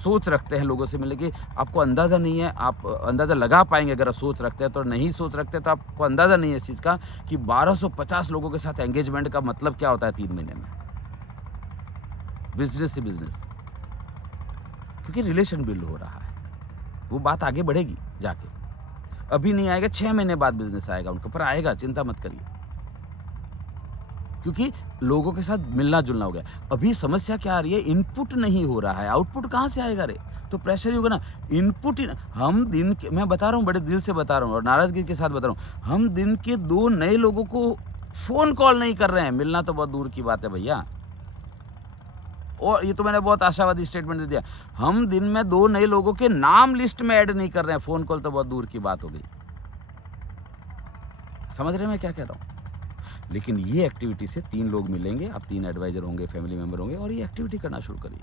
सोच रखते हैं लोगों से मिलने की, आपको अंदाज़ा नहीं है, आप अंदाज़ा लगा पाएँगे अगर आप सोच रखते हैं, तो नहीं सोच रखते तो आपको अंदाज़ा नहीं है इस चीज़ का कि 1250 लोगों के साथ एंगेजमेंट का मतलब क्या होता है 3 महीने में। बिज़नेस से बिज़नेस, क्योंकि रिलेशन बिल्ड हो रहा है, वो बात आगे बढ़ेगी जाके। अभी नहीं आएगा, 6 महीने बाद बिज़नेस आएगा उनका, पर आएगा, चिंता मत करिए। क्योंकि लोगों के साथ मिलना-जुलना हो गया। अभी समस्या क्या आ रही है? इनपुट नहीं हो रहा है, आउटपुट कहाँ से आएगा रे? तो प्रेशर ही होगा ना। इनपुट ही हम दिन के, मैं बता रहा हूँ, बड़े दिल से बता रहा हूँ और नाराज़गी के साथ बता रहा हूँ, हम दिन के 2 नए लोगों को फ़ोन कॉल नहीं कर रहे हैं, मिलना तो बहुत दूर की बात है भैया। और ये तो मैंने बहुत आशावादी स्टेटमेंट दे दिया। हम दिन में 2 नए लोगों के नाम लिस्ट में ऐड नहीं कर रहे हैं, फ़ोन कॉल तो बहुत दूर की बात हो गई। समझ रहे हैं मैं क्या कह रहा हूँ? लेकिन ये एक्टिविटी से 3 लोग मिलेंगे, आप 3 एडवाइज़र होंगे, फैमिली मेंबर होंगे, और ये एक्टिविटी करना शुरू करिए।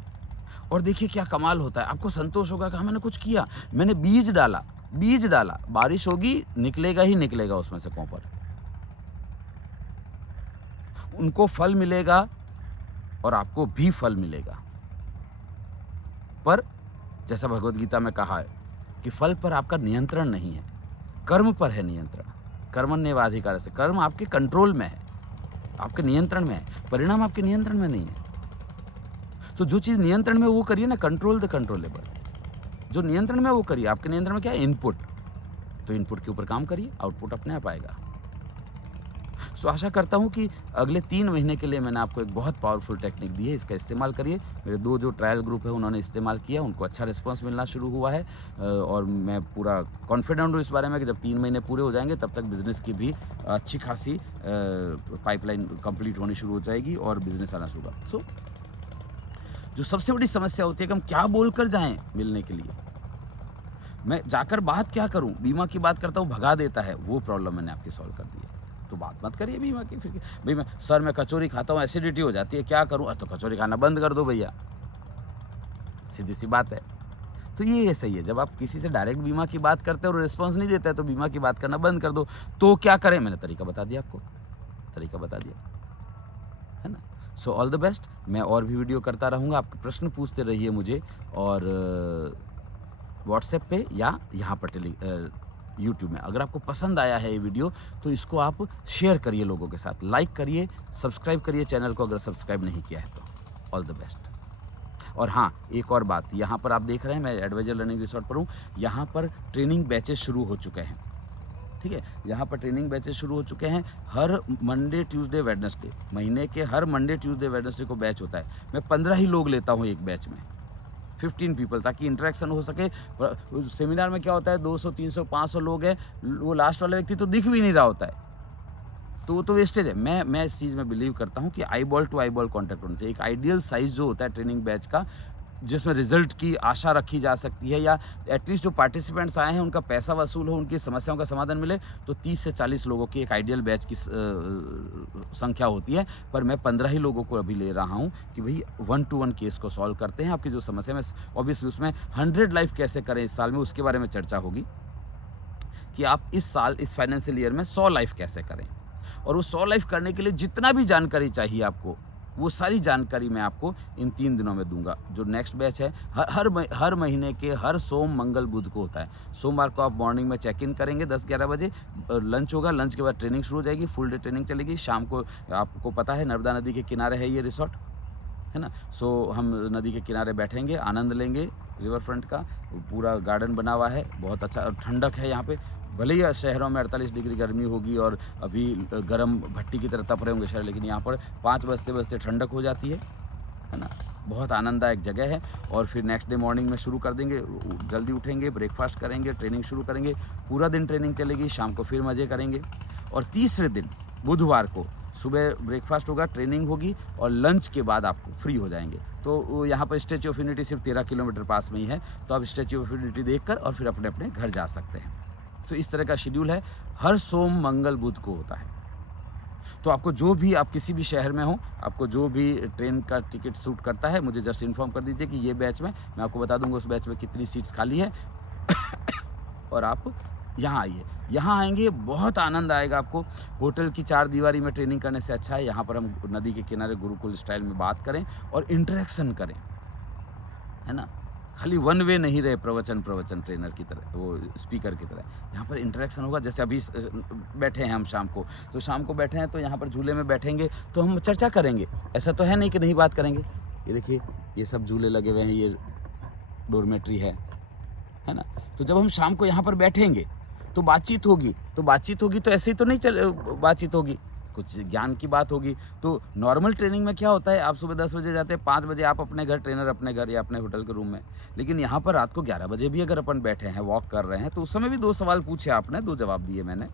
और देखिए क्या कमाल होता है, आपको संतोष होगा कि हाँ, मैंने कुछ किया, मैंने बीज डाला, बारिश होगी, निकलेगा ही निकलेगा उसमें से कॉपर। उनको फल मिलेगा और आपको भी फल मिलेगा। पर जैसा भगवद गीता में कहा है कि फल पर आपका नियंत्रण नहीं है, कर्म पर है नियंत्रण। कर्मण्येवाधिकारस्ते, कर्म आपके कंट्रोल में है, आपके नियंत्रण में है, परिणाम आपके नियंत्रण में नहीं है। तो जो चीज़ नियंत्रण में वो करिए ना, कंट्रोल द कंट्रोलेबल। जो नियंत्रण में वो करिए, आपके नियंत्रण में क्या है? इनपुट। तो इनपुट के ऊपर काम करिए, आउटपुट अपने आप आएगा। सो आशा करता हूँ कि अगले 3 महीने के लिए मैंने आपको एक बहुत पावरफुल टेक्निक दी है, इसका इस्तेमाल करिए। मेरे 2 जो ट्रायल ग्रुप है उन्होंने इस्तेमाल किया, उनको अच्छा रिस्पॉन्स मिलना शुरू हुआ है, और मैं पूरा कॉन्फिडेंट हूँ इस बारे में कि जब 3 महीने पूरे हो जाएंगे तब तक बिज़नेस की भी अच्छी खासी पाइपलाइन कंप्लीट होनी शुरू हो जाएगी और बिज़नेस आना शुरू होगा। सो जो सबसे बड़ी समस्या होती है कि हम क्या बोलकर जाएँ मिलने के लिए, मैं जाकर बात क्या करूँ? बीमा की बात करता हूँ, भगा देता है, वो प्रॉब्लम मैंने आपकी सॉल्व कर दी है। तो बात मत करिए बीमा की, फिर भई मैं कचौरी खाता हूँ, एसिडिटी हो जाती है, क्या करूँ? तो कचौरी खाना बंद कर दो भैया, सीधी-सी बात है। तो ये सही है, जब आप किसी से डायरेक्ट बीमा की बात करते हो और रिस्पॉन्स नहीं देता है, तो बीमा की बात करना बंद कर दो। तो क्या करें? मैंने तरीका बता दिया आपको, तरीका बता दिया, है ना? So all the best. मैं और भी वीडियो करता रहूँगा, आप प्रश्न पूछते रहिए मुझे, और व्हाट्सएप पे या यहाँ पर यूट्यूब में। अगर आपको पसंद आया है ये वीडियो, तो इसको आप शेयर करिए लोगों के साथ, लाइक करिए, सब्सक्राइब करिए चैनल को अगर सब्सक्राइब नहीं किया है तो। All the best. और हाँ, एक और बात, यहाँ पर आप देख रहे हैं मैं एडवाइजर लर्निंग रिसोर्ट पर हूँ, यहाँ पर ट्रेनिंग बैचेस शुरू हो चुके हैं, ठीक है? यहाँ पर ट्रेनिंग बैचेस शुरू हो चुके हैं, हर मंडे, ट्यूसडे, वेडनेसडे, महीने के हर मंडे, ट्यूसडे, वेडनेसडे को बैच होता है। मैं 15 ही लोग लेता हूँ एक बैच में, 15 पीपल, ताकि इंटरेक्शन हो सके। सेमिनार में क्या होता है, 200, 300, 500 लोग हैं, वो लास्ट वाला व्यक्ति तो दिख भी नहीं रहा होता है, तो वो तो वेस्टेज है। मैं इस चीज़ में बिलीव करता हूँ कि eye ball to eye ball contact होना चाहिए। एक आइडियल साइज़ जो होता है ट्रेनिंग बैच का, जिसमें रिजल्ट की आशा रखी जा सकती है, या एटलीस्ट जो पार्टिसिपेंट्स आए हैं उनका पैसा वसूल हो, उनकी समस्याओं का समाधान मिले, तो 30 से 40 लोगों की एक आइडियल बैच की संख्या होती है। पर मैं 15 ही लोगों को अभी ले रहा हूँ कि भाई 1 to 1 केस को सॉल्व करते हैं। आपकी जो समस्या में ऑब्वियसली उसमें 100 लाइफ कैसे करें इस साल में, उसके बारे में चर्चा होगी कि आप इस साल, इस फाइनेंशियल ईयर में 100 लाइफ कैसे करें। और वो 100 लाइफ करने के लिए जितना भी जानकारी चाहिए आपको, वो सारी जानकारी मैं आपको इन 3 दिनों में दूँगा। जो नेक्स्ट बैच है, हर महीने के हर सोम, मंगल, बुध को होता है। सोमवार को आप मॉर्निंग में चेक इन करेंगे 10-11 बजे, लंच होगा, लंच के बाद ट्रेनिंग शुरू हो जाएगी, फुल डे ट्रेनिंग चलेगी। शाम को आपको पता है नर्मदा नदी के किनारे है ये रिसॉर्ट, है ना? सो हम नदी के किनारे बैठेंगे, आनंद लेंगे रिवर फ्रंट का। पूरा गार्डन बना हुआ है, बहुत अच्छा, और ठंडक है यहाँ पे। भले ही शहरों में 48 डिग्री गर्मी होगी और अभी गर्म भट्टी की तरह तप रहे होंगे शहर, लेकिन यहाँ पर 5 बजते ठंडक हो जाती है ना? बहुत आनंददायक जगह है। और फिर नेक्स्ट डे मॉर्निंग में शुरू कर देंगे, जल्दी उठेंगे, ब्रेकफास्ट करेंगे, ट्रेनिंग शुरू करेंगे, पूरा दिन ट्रेनिंग चलेगी, शाम को फिर मज़े करेंगे। और तीसरे दिन बुधवार को सुबह ब्रेकफास्ट होगा, ट्रेनिंग होगी, और लंच के बाद आप फ्री हो जाएंगे। तो यहाँ पर स्टैच्यू ऑफ यूनिटी सिर्फ 13 किलोमीटर पास में ही है, तो आप स्टैच्यू ऑफ यूनिटी देखकर और फिर अपने अपने घर जा सकते हैं। सो इस तरह का शेड्यूल है, हर सोम मंगल बुध को होता है। तो आपको जो भी, आप किसी भी शहर में हो, आपको जो भी ट्रेन का टिकट सूट करता है, मुझे जस्ट इन्फॉर्म कर दीजिए कि ये बैच में, मैं आपको बता दूँगा उस बैच में कितनी सीट्स खाली है और आप यहाँ आइए। यहाँ आएँगे बहुत आनंद आएगा आपको। होटल की चारदीवारी में ट्रेनिंग करने से अच्छा है यहाँ पर हम नदी के किनारे गुरुकुल स्टाइल में बात करें और इंटरेक्शन करें, है ना? खाली वन वे नहीं रहे प्रवचन ट्रेनर की तरह, वो स्पीकर की तरह। यहाँ पर इंटरेक्शन होगा। जैसे अभी बैठे हैं हम शाम को, तो शाम को बैठे हैं तो यहाँ पर झूले में बैठेंगे तो हम चर्चा करेंगे। ऐसा तो है नहीं कि नहीं बात करेंगे। ये देखिए, ये सब झूले लगे हुए हैं, ये डोरमेट्री है ना? तो जब हम शाम को यहाँ पर बैठेंगे तो बातचीत होगी, तो ऐसे ही तो नहीं बातचीत होगी, कुछ ज्ञान की बात होगी। तो नॉर्मल ट्रेनिंग में क्या होता है, आप सुबह 10 बजे जाते हैं, 5 बजे आप अपने घर, ट्रेनर अपने घर या अपने होटल के रूम में। लेकिन यहाँ पर रात को 11 बजे भी अगर अपन बैठे हैं, वॉक कर रहे हैं, तो उस समय भी 2 सवाल पूछे आपने, 2 जवाब दिए मैंने।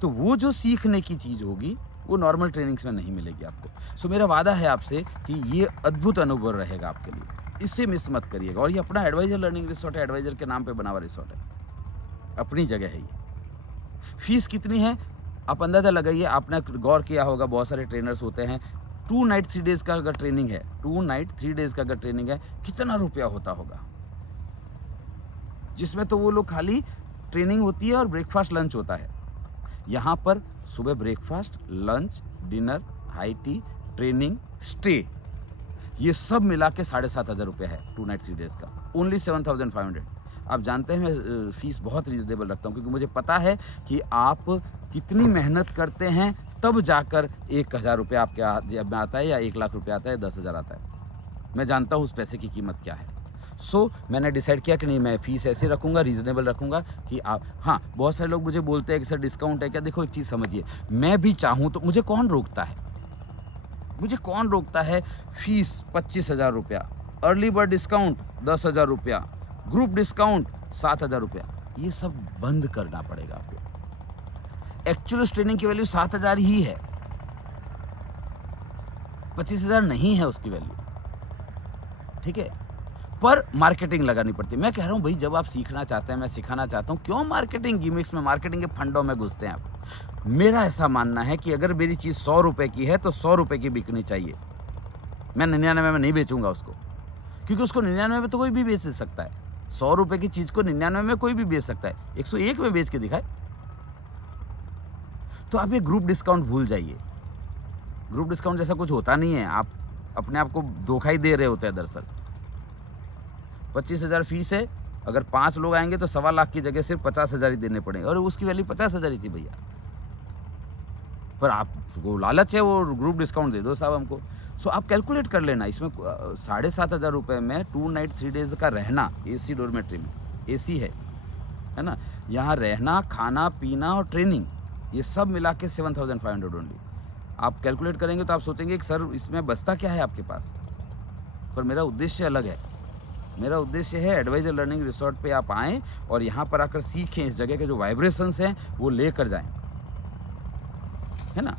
तो वो जो सीखने की चीज़ होगी, वो नॉर्मल ट्रेनिंग्स में नहीं मिलेगी आपको। सो मेरा वादा है आपसे कि ये अद्भुत अनुभव रहेगा आपके लिए, इससे मिस मत करिएगा। और ये अपना एडवाइज़र लर्निंग रिसोर्ट है, एडवाइज़र के नाम पे बना हुआ रिसोर्ट है, अपनी जगह है ये। फीस कितनी है आप अंदाज़ा लगाइए। आपने गौर किया होगा, बहुत सारे ट्रेनर्स होते हैं, 2 नाइट 3 डेज़ का अगर ट्रेनिंग है, 2 नाइट 3 डेज़ का अगर ट्रेनिंग है, कितना रुपया होता होगा? जिसमें तो वो लोग खाली ट्रेनिंग होती है और ब्रेकफास्ट लंच होता है। यहाँ पर सुबह breakfast, lunch, dinner, high tea, training, stay, ये सब मिला के 7,500 रुपये है 2 नाइट 3 डेज़ का, ओनली 7,500। आप जानते हैं मैं फ़ीस बहुत रीज़नेबल रखता हूँ, क्योंकि मुझे पता है कि आप कितनी मेहनत करते हैं, तब जाकर 1,000 रुपये आपके जेब में आता है, या 1 लाख रुपये आता है, 10,000 आता है। मैं जानता हूँ उस पैसे की कीमत क्या है। सो मैंने डिसाइड किया कि नहीं, मैं फ़ीस ऐसे रखूँगा, रीज़नेबल रखूँगा कि आप, हाँ, बहुत सारे लोग मुझे बोलते हैं कि सर डिस्काउंट है क्या? देखो एक चीज़ समझिए, मैं भी चाहूँ तो मुझे कौन रोकता है? फ़ीस 25,000 रुपया, अर्ली बर्ड डिस्काउंट 10,000 रुपया, ग्रुप डिस्काउंट 7,000 रुपया, ये सब बंद करना पड़ेगा आपको। एक्चुअल ट्रेनिंग की वैल्यू 7,000 ही है, 25,000 नहीं है उसकी वैल्यू, ठीक है? पर मार्केटिंग लगानी पड़ती है। मैं कह रहा हूँ भाई, जब आप सीखना चाहते हैं, मैं सिखाना चाहता हूँ, क्यों मार्केटिंग गिमिक्स में, मार्केटिंग के फंडों में घुसते हैं आप? मेरा ऐसा मानना है कि अगर मेरी चीज़ 100 रुपये की है तो 100 रुपये की बिकनी चाहिए। मैं 99 में नहीं बेचूंगा उसको, क्योंकि उसको 99 में तो कोई भी बेच सकता है। 100 रुपये की चीज़ को 99 में कोई भी बेच सकता है, 101 में बेच के दिखाए। तो आप ये ग्रुप डिस्काउंट भूल जाइए। ग्रुप डिस्काउंट जैसा कुछ होता नहीं है, आप अपने आप को धोखा ही दे रहे होते हैं दरअसल। 25,000 फीस है, अगर 5 लोग आएंगे तो 1.25 लाख की जगह सिर्फ 50,000 ही देने पड़ेंगे, और उसकी वैल्यू 50,000 ही थी भैया। पर आपको लालच है, वो ग्रुप डिस्काउंट दे दो साहब हमको। सो आप कैलकुलेट कर लेना, इसमें 7,500 रुपये में 2 नाइट 3 डेज़ का रहना, एसी डॉर्मेट्री में, एसी है ना? यहाँ रहना, खाना पीना और ट्रेनिंग, ये सब मिला के 7,500 ओनली। आप कैलकुलेट करेंगे तो आप सोचेंगे कि सर इसमें बचता क्या है आपके पास? पर मेरा उद्देश्य अलग है। मेरा उद्देश्य है एडवाइज़र लर्निंग रिसोर्ट पे आप आएँ और यहाँ पर आकर सीखें, इस जगह के जो वाइब्रेशंस हैं वो लेकर जाएँ, है ना?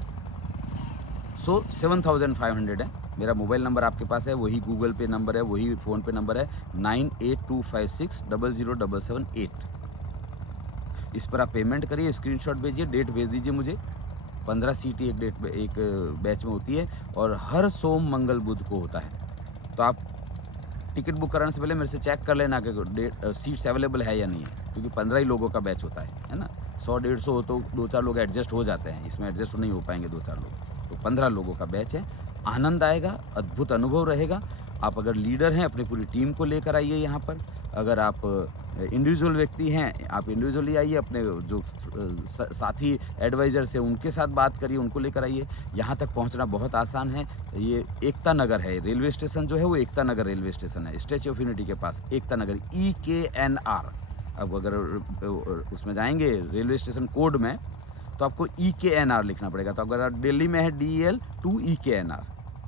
सो 7,500 है। मेरा मोबाइल नंबर आपके पास है, वही गूगल पे नंबर है, वही फ़ोन पे नंबर है, 9825600778। इस पर आप पेमेंट करिए, स्क्रीनशॉट भेजिए, डेट भेज दीजिए मुझे। 15 सीट एक बैच में होती है और हर सोम मंगल बुध को होता है। तो आप टिकट बुक कराने से पहले मेरे से चेक कर लेना कि सीट्स अवेलेबल है या नहीं है, क्योंकि 15 ही लोगों का बैच होता है ना? 100-150 हो तो 2-4 लोग एडजस्ट हो जाते हैं, इसमें एडजस्ट नहीं हो पाएंगे 2-4 लोग। तो 15 लोगों का बैच है, आनंद आएगा, अद्भुत अनुभव रहेगा। आप अगर लीडर हैं, अपनी पूरी टीम को लेकर आइए यहाँ पर। अगर आप इंडिविजुअल व्यक्ति हैं, आप इंडिविजुअली आइए, अपने जो साथी एडवाइज़र्स हैं उनके साथ बात करिए, उनको लेकर आइए। यहाँ तक पहुँचना बहुत आसान है। ये एकता नगर है, रेलवे स्टेशन जो है वो एकता नगर रेलवे स्टेशन है, स्टैच्यू ऑफ यूनिटी के पास एकता नगर, EKNR। अब अगर उसमें जाएंगे रेलवे स्टेशन कोड में तो आपको EKNR लिखना पड़ेगा। तो अगर आप दिल्ली में है DEL to EKNR,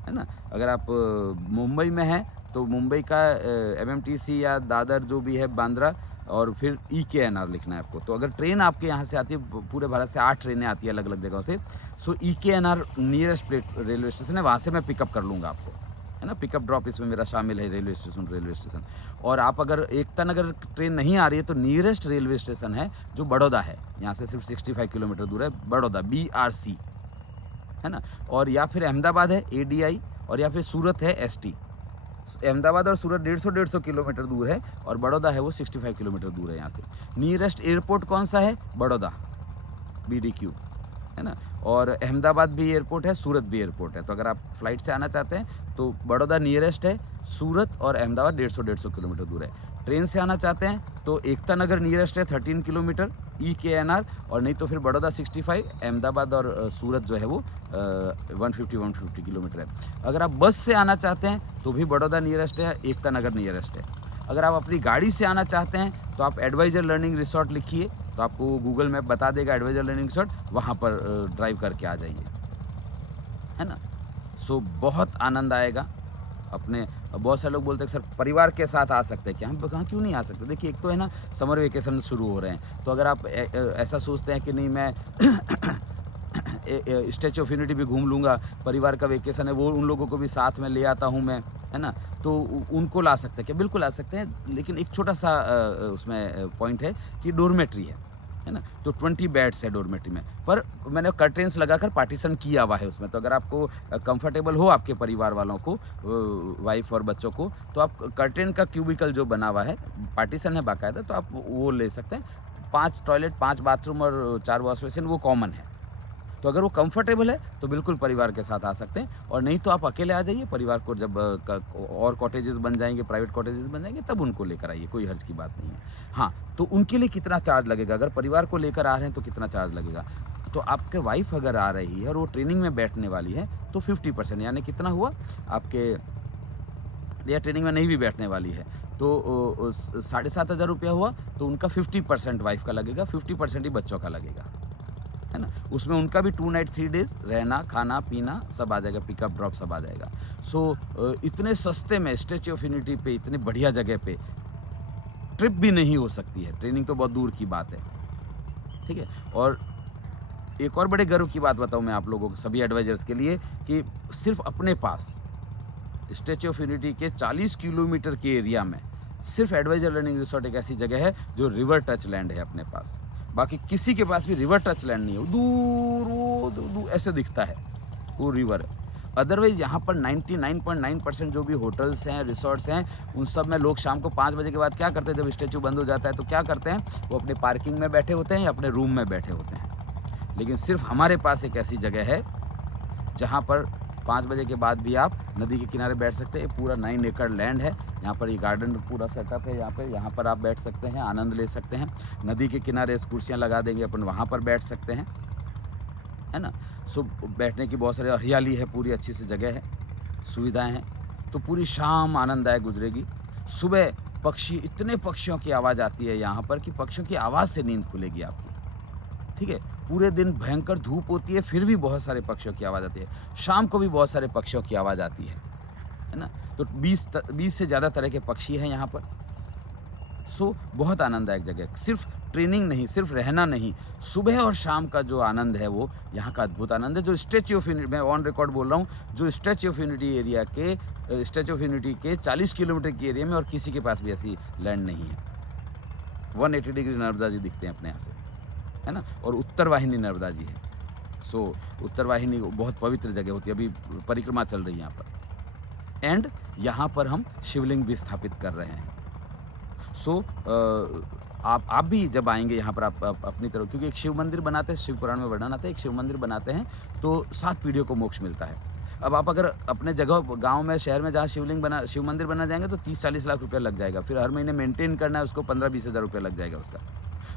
है ना? अगर आप मुंबई में हैं तो मुंबई का MMTC या दादर जो भी है, बांद्रा, और फिर EKNR लिखना है आपको। तो अगर ट्रेन आपके यहाँ से आती है, पूरे भारत से 8 ट्रेनें आती है अलग अलग जगहों से, सो EKNR नियरेस्ट रेलवे स्टेशन है, वहाँ से मैं पिकअप कर लूँगा आपको। है ना, पिकअप ड्रॉप इसमें मेरा शामिल है, रेलवे स्टेशन। और आप अगर एकता नगर ट्रेन नहीं आ रही है तो नियरेस्ट रेलवे स्टेशन है जो बड़ौदा है, यहाँ से सिर्फ 65 किलोमीटर दूर है बड़ौदा, BRC, है ना। और या फिर अहमदाबाद है ADI, और या फिर सूरत है ST। अहमदाबाद और सूरत 150 किलोमीटर दूर है, और बड़ौदा है वो 65 किलोमीटर दूर है यहाँ से। नियरेस्ट एयरपोर्ट कौन सा है? बड़ौदा, BDQ, है ना। और अहमदाबाद भी एयरपोर्ट है, सूरत भी एयरपोर्ट है। तो अगर आप फ्लाइट से आना चाहते हैं तो बड़ौदा नियरेस्ट है, सूरत और अहमदाबाद 150 किलोमीटर दूर है। ट्रेन से आना चाहते हैं तो एकता नगर नियरेस्ट है 13 किलोमीटर EKNR, और नहीं तो फिर बड़ौदा 65, अहमदाबाद और सूरत जो है वो 150 किलोमीटर है। अगर आप बस से आना चाहते हैं तो भी बड़ौदा नियरेस्ट है, एकता नगर नियरेस्ट है। अगर आप अपनी गाड़ी से आना चाहते हैं तो आप एडवाइजर लर्निंग रिसोर्ट लिखिए, तो आपको गूगल मैप बता देगा एडवाइजर लर्निंग रिसोर्ट, वहाँ पर ड्राइव करके आ जाइए, है ना। सो बहुत आनंद आएगा। अपने बहुत सारे लोग बोलते हैं सर परिवार के साथ आ सकते हैं क्या? हम कहाँ क्यों नहीं आ सकते? देखिए, एक तो है ना समर वेकेशन शुरू हो रहे हैं, तो अगर आप ऐसा सोचते हैं कि नहीं मैं स्टैच्यू ऑफ यूनिटी भी घूम लूँगा, परिवार का वेकेशन है, वो उन लोगों को भी साथ में ले आता हूँ मैं, है ना, तो उनको ला सकते हैं क्या? बिल्कुल आ सकते हैं, लेकिन एक छोटा सा उसमें पॉइंट है कि डोरमेट्री है ना, तो 20 बेड्स है डोरमेट्री में, पर मैंने कर्टेंस लगाकर पार्टीशन किया हुआ है उसमें। तो अगर आपको कंफर्टेबल हो आपके परिवार वालों को, वाइफ और बच्चों को, तो आप कर्टेन का क्यूबिकल जो बना हुआ है, पार्टीशन है बाकायदा, तो आप वो ले सकते हैं। 5 टॉयलेट, 5 बाथरूम और 4 वॉश बेसिन, वो कॉमन है। तो अगर वो कंफर्टेबल है तो बिल्कुल परिवार के साथ आ सकते हैं, और नहीं तो आप अकेले आ जाइए। परिवार को जब और कॉटेजेस बन जाएंगे, प्राइवेट कॉटेजेस बन जाएंगे, तब उनको लेकर आइए, कोई हर्ज की बात नहीं है। हाँ, तो उनके लिए कितना चार्ज लगेगा? अगर परिवार को लेकर आ रहे हैं तो कितना चार्ज लगेगा? तो आपके वाइफ अगर आ रही है और वो ट्रेनिंग में बैठने वाली है तो 50%, यानी कितना हुआ आपके, या ट्रेनिंग में नहीं भी बैठने वाली है तो 7,500 रुपया हुआ, तो उनका 50% वाइफ का लगेगा, 50% ही बच्चों का लगेगा, है ना। उसमें उनका भी 2 नाइट 3 डेज रहना, खाना पीना सब आ जाएगा, पिकअप ड्रॉप सब आ जाएगा। सो इतने सस्ते में स्टैच्यू ऑफ यूनिटी पे, इतनी बढ़िया जगह पे ट्रिप भी नहीं हो सकती है, ट्रेनिंग तो बहुत दूर की बात है, ठीक है। और एक और बड़े गर्व की बात बताऊं मैं आप लोगों को, सभी एडवाइजर्स के लिए, कि सिर्फ अपने पास स्टैच्यू ऑफ यूनिटी के 40 किलोमीटर के एरिया में सिर्फ एडवाइजर लर्निंग रिसोर्ट एक ऐसी जगह है जो रिवर टच लैंड है अपने पास। बाकी किसी के पास भी रिवर टच लैंड नहीं है, दूर वो दूर ऐसे दिखता है वो रिवर है। अदरवाइज यहाँ पर 99.9% जो भी होटल्स हैं, रिसोर्ट्स हैं, उन सब में लोग शाम को 5 बजे के बाद क्या करते हैं, जब स्टैच्यू बंद हो जाता है तो क्या करते हैं, वो अपने पार्किंग में बैठे होते हैं या अपने रूम में बैठे होते हैं। लेकिन सिर्फ हमारे पास एक ऐसी जगह है जहाँ पर 5 बजे के बाद भी आप नदी के किनारे बैठ सकते हैं। ये पूरा 9 एकड़ लैंड है, यहाँ पर ये गार्डन पूरा सेटअप है, यहाँ पर आप बैठ सकते हैं, आनंद ले सकते हैं। नदी के किनारे कुर्सियाँ लगा देंगे अपन, वहाँ पर बैठ सकते हैं, है ना। सो बैठने की बहुत सारी हरियाली है, पूरी अच्छी सी जगह है, सुविधाएं हैं। तो पूरी शाम आनंददायक गुजरेगी। सुबह पक्षी, इतने पक्षियों की आवाज़ आती है यहाँ पर कि पक्षियों की आवाज़ से नींद खुलेगी आपकी, ठीक है। पूरे दिन भयंकर धूप होती है, फिर भी बहुत सारे पक्षियों की आवाज़ आती है। शाम को भी बहुत सारे पक्षियों की आवाज़ आती है ना। तो 20 से ज़्यादा तरह के पक्षी हैं यहाँ पर। सो बहुत आनंददायक जगह, सिर्फ ट्रेनिंग नहीं, सिर्फ रहना नहीं, सुबह और शाम का जो आनंद है वो यहाँ का अद्भुत आनंद है। जो स्टैच्यू ऑफ यूनिटी, मैं ऑन रिकॉर्ड बोल रहा हूँ, जो स्टैच्यू ऑफ यूनिटी एरिया के, स्टैच्यू ऑफ यूनिटी के 40 किलोमीटर के एरिया में और किसी के पास भी ऐसी लैंड नहीं है। 180 डिग्री नर्मदा जी दिखते हैं अपने यहाँ से, है ना। और उत्तर वाहिनी नर्मदा जी है। सो उत्तर वाहिनी बहुत पवित्र जगह होती है, अभी परिक्रमा चल रही है यहाँ पर, एंड यहाँ पर हम शिवलिंग भी स्थापित कर रहे हैं। सो आप भी जब आएंगे यहाँ पर, आप अपनी तरफ, क्योंकि एक शिव मंदिर बनाते हैं, शिव पुराण में वर्णन आता है, एक शिव मंदिर बनाते हैं तो 7 पीढ़ियों को मोक्ष मिलता है। अब आप अगर अपने जगह, गांव में, शहर में जहाँ शिव मंदिर बना जाएंगे तो 30-40 लाख रुपया लग जाएगा, फिर हर महीने मेंटेन करना है उसको, 15-20 हज़ार रुपया लग जाएगा उसका।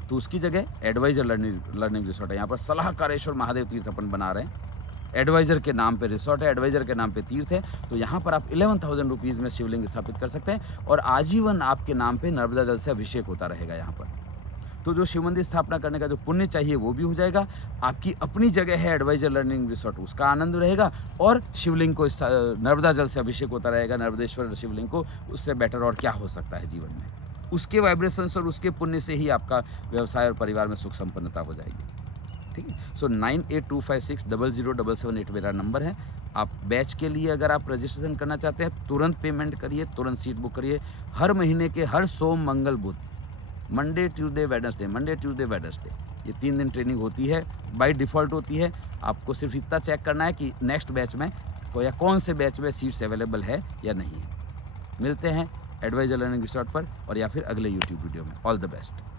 तो उसकी जगह एडवाइजर लर्निंग रिसोर्ट है। यहाँ पर सलाहकारेश्वर महादेव तीर्थ अपन बना रहे हैं, एडवाइज़र के नाम पे रिसोर्ट है, एडवाइज़र के नाम पे तीर्थ है। तो यहाँ पर आप 11,000 रुपीज़ में शिवलिंग स्थापित कर सकते हैं, और आजीवन आपके नाम पे नर्मदा जल से अभिषेक होता रहेगा यहाँ पर। तो जो शिव मंदिर स्थापना करने का जो पुण्य चाहिए वो भी हो जाएगा, आपकी अपनी जगह है एडवाइज़र लर्निंग रिसोर्ट, उसका आनंद रहेगा, और शिवलिंग को नर्मदा जल से अभिषेक होता रहेगा, नर्मदेश्वर शिवलिंग को। उससे बेटर और क्या हो सकता है जीवन में। उसके वाइब्रेशंस और उसके पुण्य से ही आपका व्यवसाय और परिवार में सुख संपन्नता हो जाएगी। ठीक है। सो 9825600778 मेरा नंबर है। आप बैच के लिए अगर आप रजिस्ट्रेशन करना चाहते हैं, तुरंत पेमेंट करिए, तुरंत सीट बुक करिए। हर महीने के हर सोम, मंगल, बुध, मंडे, ट्यूसडे, वेडनेसडे, ये 3 दिन ट्रेनिंग होती है, बाय डिफ़ॉल्ट होती है। आपको सिर्फ़ इतना चेक करना है कि नेक्स्ट बैच में या कौन से बैच में सीट्स अवेलेबल है या नहीं है। मिलते हैं एडवाइज़र लर्निंग रिसॉर्ट पर और या फिर अगले यूट्यूब वीडियो में। All the best.